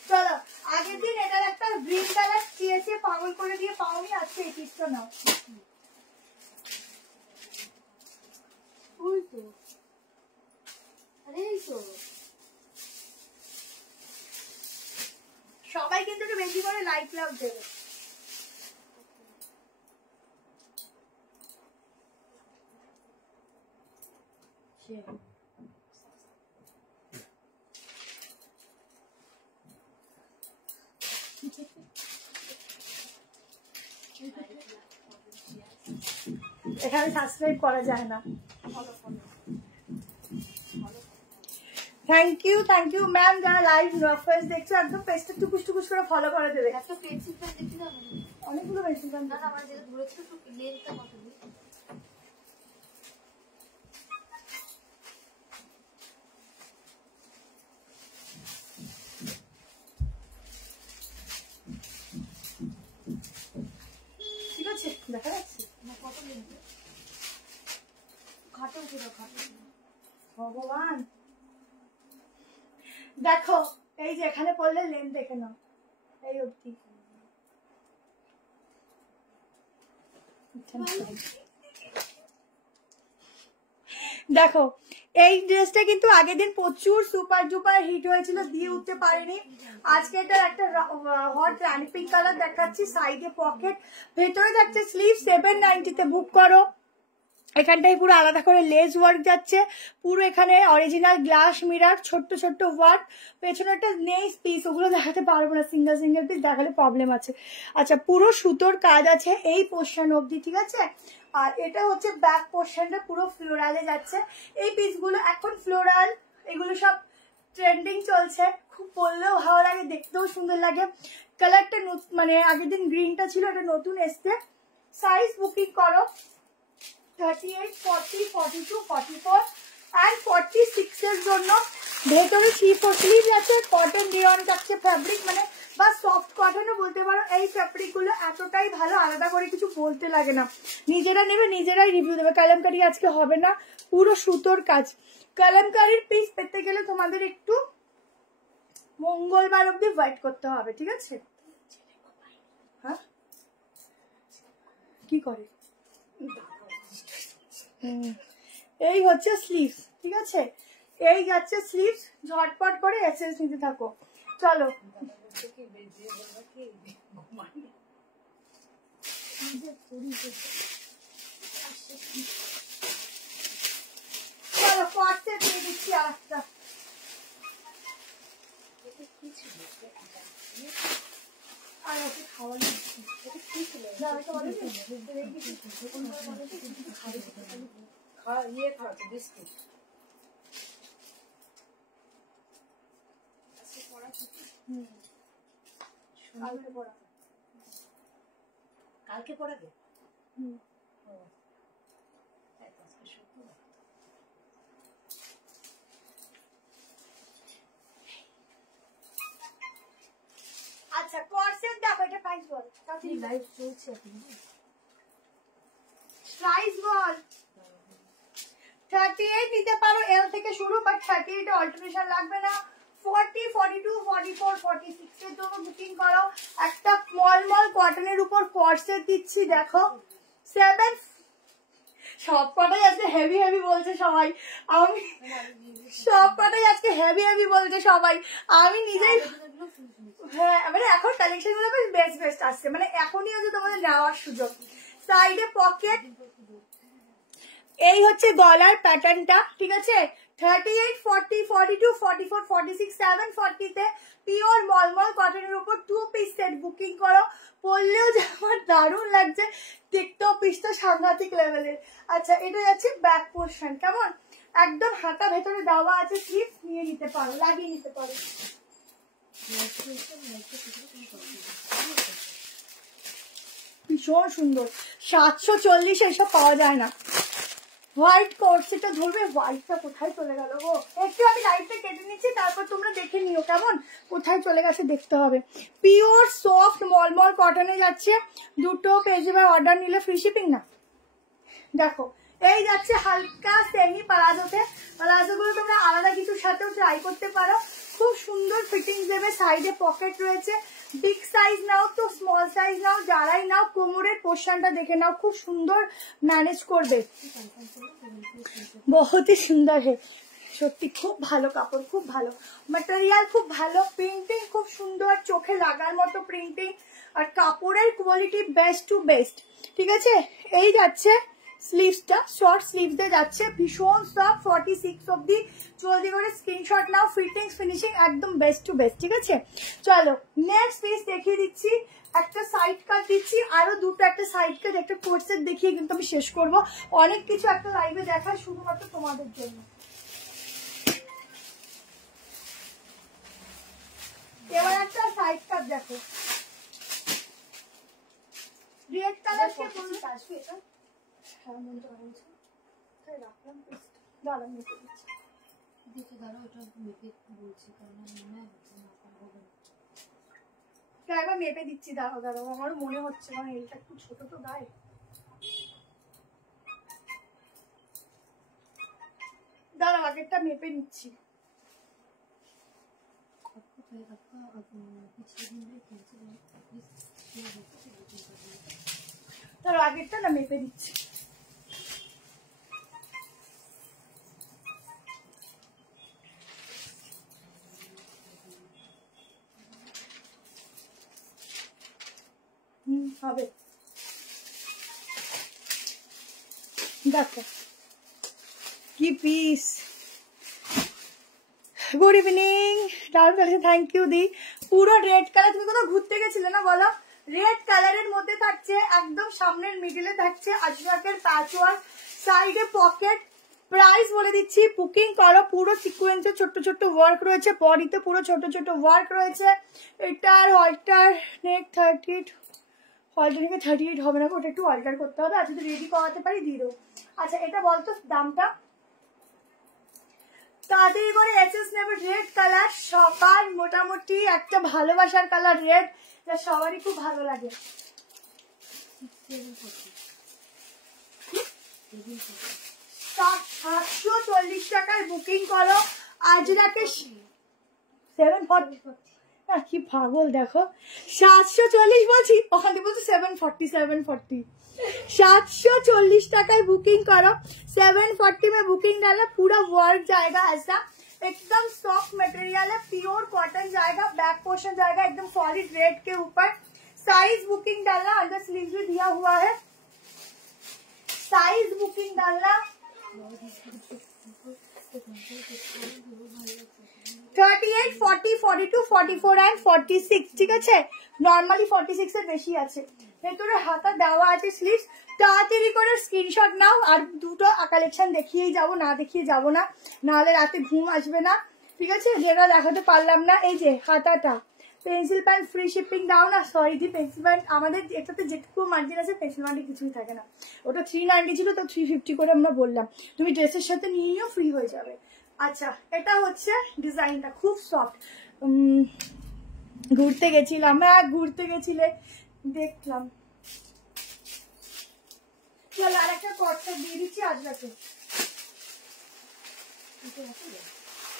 চলো আগের দিন এটার একটা গ্রিন কালার চেয়েছে পাগল করে দিয়ে পাওনি আজকে এই পিসটা নাও ওই তো আরে এই তো সবাই কিন্তু একটু বেশি করে লাইক লাভ দেবে এখানে সাবস্ক্রাইব করা যায় না থ্যাংক ইউ ম্যাম যারা লাইভ ফার্স্ট দেখছো একদম পেজটা টুকুস টুকুস করে ফলো করে দেবে একটা পেন্সিল পেন দেখতে যাবে অনেকগুলো পেন্সিল পেন না আমার যেটা ধরেছিল তো লেন্থটা কত ঠিক আছে দেখা যাচ্ছে না কত লেন্থ ঘাটে উঠে দাও ঘাটে ভগবান দেখো এই যে এখানে পড়লে লেন্থ দেখে নাও এই অবধি দেখো এই ড্রেসটা কিন্তু আগের দিন প্রচুর সুপার ডুপার হিট হয়েছিল দিয়ে উঠতে পারিনি আজকে এটার একটা হট রানি পিঙ্ক কালার দেখাচ্ছি সাইডে পকেট ভেতরে থাকছে স্লিভ 790 তে বুক করো এখানটাই পুরো আলাদা করে লেস ওয়ার্ক যাচ্ছে, পুরো এখানে অরিজিনাল গ্লাস মিরার, ছোট্ট ছোট্ট ওয়ার্ক, পেছনে একটা নেইস পিস, ওগুলো দেখাতে পারবো না, সিঙ্গেল সিঙ্গেল পিস দেখালে প্রবলেম আছে। আচ্ছা, পুরো সুতোর কাজ আছে এই পোর্শন অবধি, ঠিক আছে। আর এটা হচ্ছে ব্যাক পোর্শনটা, পুরো ফ্লোরালে যাচ্ছে। এই পিসগুলো এখন ফ্লোরাল, এগুলো সব ট্রেন্ডিং চলছে, খুব পরলেও ভালো লাগে, দেখতেও সুন্দর লাগে। কালারটা মানে আগের দিন গ্রিনটা ছিল, এটা নতুন এসছে। সাইজ বুকিং করো 38, 40, 42, 44 and 46 এর জন্য। ভেতরে 3/4 স্লিভ আছে, কটন রিয়ন থাকছে ফ্যাব্রিক, মানে বা সফট কটনও বলতে পারো। এই ফ্যাব্রিক গুলো এতটাই ভালো, আলাদা করে কিছু বলতে লাগে না, নিজেরা নেবে নিজেরাই রিভিউ দেবে। কালামকারি আজকে হবে না, পুরো সুতোর কাজ। কালামকারির পিস পেতে গেলে তোমাদের একটু মঙ্গলবার অব্দি ওয়েট করতে হবে, ঠিক আছে। হ্যাঁ, কি করে? এই হচ্ছে স্লিভস, ঠিক আছে, এই যাচ্ছে স্লিভস। ঝটপট করে এসএস নিতে থাকো। চলো, চলো কটসে দিয়ে দিচ্ছি আরেকটা। আর ওকে খাওয়া দিচ্ছি, বিস্কুট। কালকে পড়াবে। আচ্ছা, কর্সেট দেখো, এটা প্রাইস বল, লাইভ চলছে এখন, প্রাইস বল। 38 নিতে পারো, এল থেকে শুরু, বাট 38 এ অল্টারেশন লাগবে না। 40, 42, 44, 46 এর জন্য বুকিং করো। একটা মলমল কটনের উপর কর্সেট দিচ্ছি, দেখো 7। সব কটাই আজকে হেভি হেভি বলছে সবাই, আমি সব কটাই আজকে হেভি হেভি বলছে সবাই, আমি নিজেই। হ্যাঁ, মানে এখন কালেকশন গুলো বেশ বেস্ট বেস্ট আসছে, মানে এখনই হচ্ছে তোমাদের নেওয়ার সুযোগ। সাইডে পকেট, এই হচ্ছে গলার প্যাটার্নটা, ঠিক আছে। 38, 40, 42, 44, 46, 740 তে পিওর মলমল কটনের উপর 2 পিস সেট বুকিং করো। পরলেও যে আমার দারুণ লাগছে, দেখতেও পিসটা সাংঘাতিক লেভেলের। আচ্ছা, এটা যাচ্ছে ব্যাক পোর্শন, কেমন একদম হাতা ভেতরে দেওয়া আছে, স্লিভ নিয়ে নিতে পারো, লাগিয়ে নিতে পারো। ভীষণ সুন্দর, 740 এসব পাওয়া যায় না। হোয়াইট কর্সেটটা ধরবে, হোয়াইটটা কোথায় চলে গেল গো? একটু আমি লাইটটা কেটে নিচ্ছি, তারপর তোমরা দেখে নিও কেমন, কোথায় চলে গেছে দেখতে হবে। পিওর সফট মলমল কটনে যাচ্ছে, দুটো পেজে বা অর্ডার নিলে ফ্রি শিপিং না। দেখো, এই যাচ্ছে হালকা সেমি প্লাজোতে, প্লাজোগুলো তোমরা আলাদা কিছুর সাথেও ট্রাই করতে পারো, খুব সুন্দর ফিটিংস দেবে। সাইডে পকেট রয়েছে, বিগ সাইজ নাও তো স্মল সাইজ নাও, যারাই নাও কোমরের পোর্শনটা দেখে নাও, খুব সুন্দর ম্যানেজ করবে। বহুতই সুন্দর হে, সত্যি খুব ভালো কাপড়, খুব ভালো ম্যাটেরিয়াল, খুব ভালো প্রিন্টিং, খুব সুন্দর, চোখে লাগার মতো প্রিন্টিং, আর কাপড়ের কোয়ালিটি বেস্ট টু বেস্ট, ঠিক আছে। এই যাচ্ছে স্লিভসটা, শর্ট স্লিভস দিয়ে যাচ্ছে, ভীষণ সফট, 46 অব্দি। জলদি করে স্ক্রিনশট নাও, ফিটিংস ফিনিশিং একদম বেস্ট টু বেস্ট, ঠিক আছে। চলো নেক্সট পিস দেখিয়ে দিচ্ছি, একটা সাইড কাট দিচ্ছি, আরো দুটো একটা সাইড কাট, একটা কোর্সেট দেখিয়ে কিন্তু আমি শেষ করব। অনেক কিছু একটা লাইভে দেখায় শুধুমাত্র তোমাদের জন্য। এবার একটা সাইড কাট দেখো, রেড কালার কে বলতে আসবে এটা। হ্যাঁ, মনে তো হচ্ছে, তাই রাখলাম পিসটা, দাঁড়ান মেপে দিচ্ছি, দেখে দাঁড়াও, ওটা মেপে বলছি, কারণ মনে হয় হবে না। একবার মেপে দিচ্ছি, দাঁড়াও দাঁড়াও, আমারও মনে হচ্ছে, কারণ এটা একটু ছোট তো গায়ে। দাঁড়াও, আগেরটা মেপে নিচ্ছি। তার আগেরটা না মেপে দিচ্ছি। হবে, দেখো কি পিস। গুড ইভিনিং রাহুল কাছে, থ্যাংক ইউ দি। পুরো রেড কালার, তুমি কোথাও ঘুরতে গেছিলে না বলো? রেড কালারের মধ্যে থাকছে, একদম সামনের মিডিলে থাকছে আজরাকের প্যাচওয়ার্ক, সাইডে পকেট। প্রাইস বলে দিচ্ছি, বুকিং করো। পুরো সিকোয়েন্সে ছোট্ট ছোট্ট ওয়ার্ক রয়েছে, বডিতে পুরো ছোট ছোট ওয়ার্ক রয়েছে। এটার অল্টার নেক 38, অল্টার নেকে 38 হবে না, ওটা একটু অল্টার করতে হবে। আর যদি রেডি করাতে পারি দিয়ে দেবো। আচ্ছা এটা বলতো দামটা, তাড়াতাড়ি করে এসএস নেবে। রেড কালার সবার মোটামুটি একটা ভালোবাসার কালার রেড, যা সবারই খুব ভালো লাগে। 740 টাকায় বুকিং করো। আজরাকে 740, কি পাগল দেখো, 740 বলছি, ওখান থেকে বলছি 740। 740 টাকায় बुकिंग करो। 740 में बुकिंग डाला, पूरा वर्क जाएगा ऐसा, एकदम सॉफ्ट मटेरियल है, प्योर कॉटन जाएगा, बैक पोर्शन जाएगा एकदम सॉलिड रेड के ऊपर। साइज बुकिंग डालना, अंदर स्लीव भी दिया हुआ है, साइज बुकिंग डालना। 38, 40, 42, 44 एंड 46 ঠিক আছে। নরমালি 46 এর বেশি আছে। ভেতরে হাতা দেওয়া আছে স্লিভস। তাড়াতাড়ি করে স্ক্রিনশট নাও। আর দুটো কালেকশন দেখিয়েই যাবো, না দেখিয়ে যাবো না, নাহলে রাতে ঘুম আসবে না, ঠিক আছে। যেটা দেখাতে পারলাম না, এই যে হাতাটা, পেন্সিল প্যান্ট ফ্রি শিপিং দাও না। সরি দি, পেন্সিল প্যান্ট আমাদের এটাতে যেটুকু মার্জিন আছে পেন্সিল প্যান্টে কিছুই থাকে না। ওটা 390 ছিল, তো 350 করে আমরা বললাম। তুমি ড্রেসের সাথে নিয়ে নিও, ফ্রি হয়ে যাবে। আচ্ছা এটা হচ্ছে ডিজাইনটা, খুব সফট। ঘুরতে গেছিলাম, ঘুরতে গেছিলে দেখলাম। চলো আর একটা কটটা দিয়ে দিচ্ছি আজরাকে।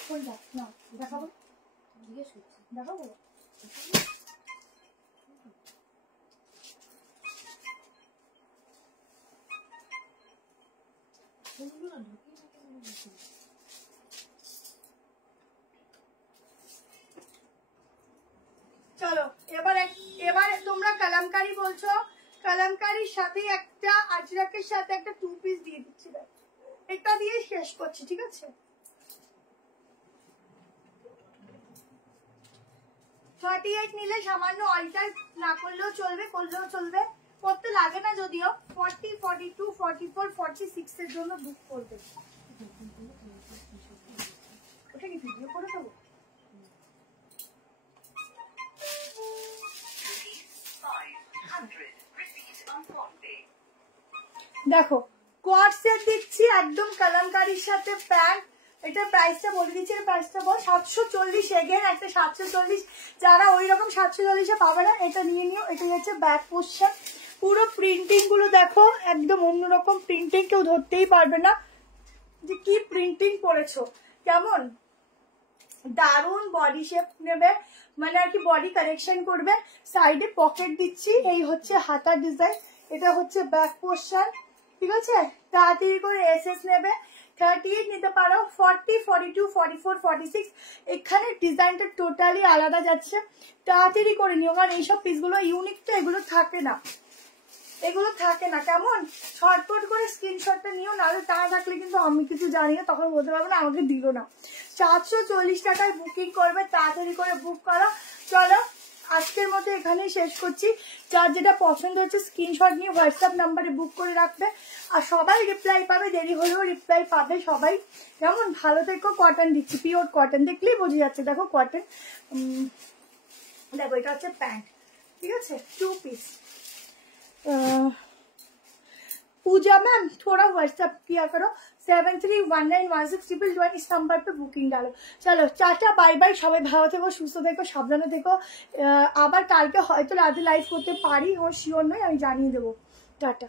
কোনটা না দেখাবো, জিজ্ঞেস করছি, দেখাবো। চলো এবার তোমরা কালামকারী বলছো, কালামকারীর সাথে একটা আজরাকের সাথে একটা 2 পিস দিয়ে দিচ্ছি। এটা দিয়ে শেষ করছি, ঠিক আছে। 38 নিলে সামান্য অল্টার না করলেও চলবে, করলেও চলবে, করতে লাগে না যদিও। 40, 42, 44, 46 এর জন্য বুক করবে। ওটা কি ভিডিও করে দেবো? দেখো কোয়াড সেট দিচ্ছি একদম কালামকারীর সাথে প্যান্ট। এটা প্রাইসটা বলে দিচ্ছি, প্রাইসটা বল 740। এগেন একটা 740, যারা ওই রকম 740 এ পাবে না এটা নিয়ে নিও। এটা হচ্ছে ব্যাক পোর্শন, পুরো প্রিন্টিং গুলো দেখো একদম অন্যরকম প্রিন্টিং, কেউ ধরতেই পারবে না যে কি প্রিন্টিং করেছো। কেমন দারুন বডি শেপ নেবে, মানে আর কি বডি কারেকশন করবে। সাইডে পকেট দিচ্ছি, এই হচ্ছে হাতার ডিজাইন, এটা হচ্ছে ব্যাক পোর্শন, ঠিক আছে। তাড়াতাড়ি করে এসএস নেবে। 38 নিতে পারো, 40, 42, 44, 46 এখানে ডিজাইনটা টোটালি আলাদা যাচ্ছে। তাড়াতাড়ি করে নিও, কারণ এইসব পিসগুলো ইউনিক তো, এগুলো থাকে না, এগুলো থাকে না। কেমন ছটপট করে স্ক্রিনশটটা নিও, নাহলে তা থাকলে কিন্তু আমি কিছু জানি না, তখন বলতে পারবো না আমাকে দিল না। 740 টাকায় বুকিং করবে, তাড়াতাড়ি করে বুক করো। চলো আজকের মতো এখানেই শেষ করছি। যার যেটা পছন্দ হচ্ছে স্ক্রিনশট নিয়ে হোয়াটসঅ্যাপ নাম্বারে বুক করে রাখবে। আর সবাই রিপ্লাই পাবে, দেরি হলেও রিপ্লাই পাবে সবাই। কেমন ভালো থেকো। কটন দিচ্ছি, পিওর কটন, দেখলেই বোঝা যাচ্ছে। দেখো কটন, দেখো এটা হচ্ছে প্যান্ট, ঠিক আছে, 2 পিস। पूजा मैम थोड़ा व्हाट्सएप किया करो, 73191622 इस नंबर पे बुकिंग डालो। चलो टाटा बाय बाय, সবাই ভালো থেকো, সুস্থ থেকো, সাবধানে থেকো। আবার কালকে হয়তো রাতে লাইভ করতে পারি, ও শিওর নই, আমি জানিয়ে দেবো। টাটা।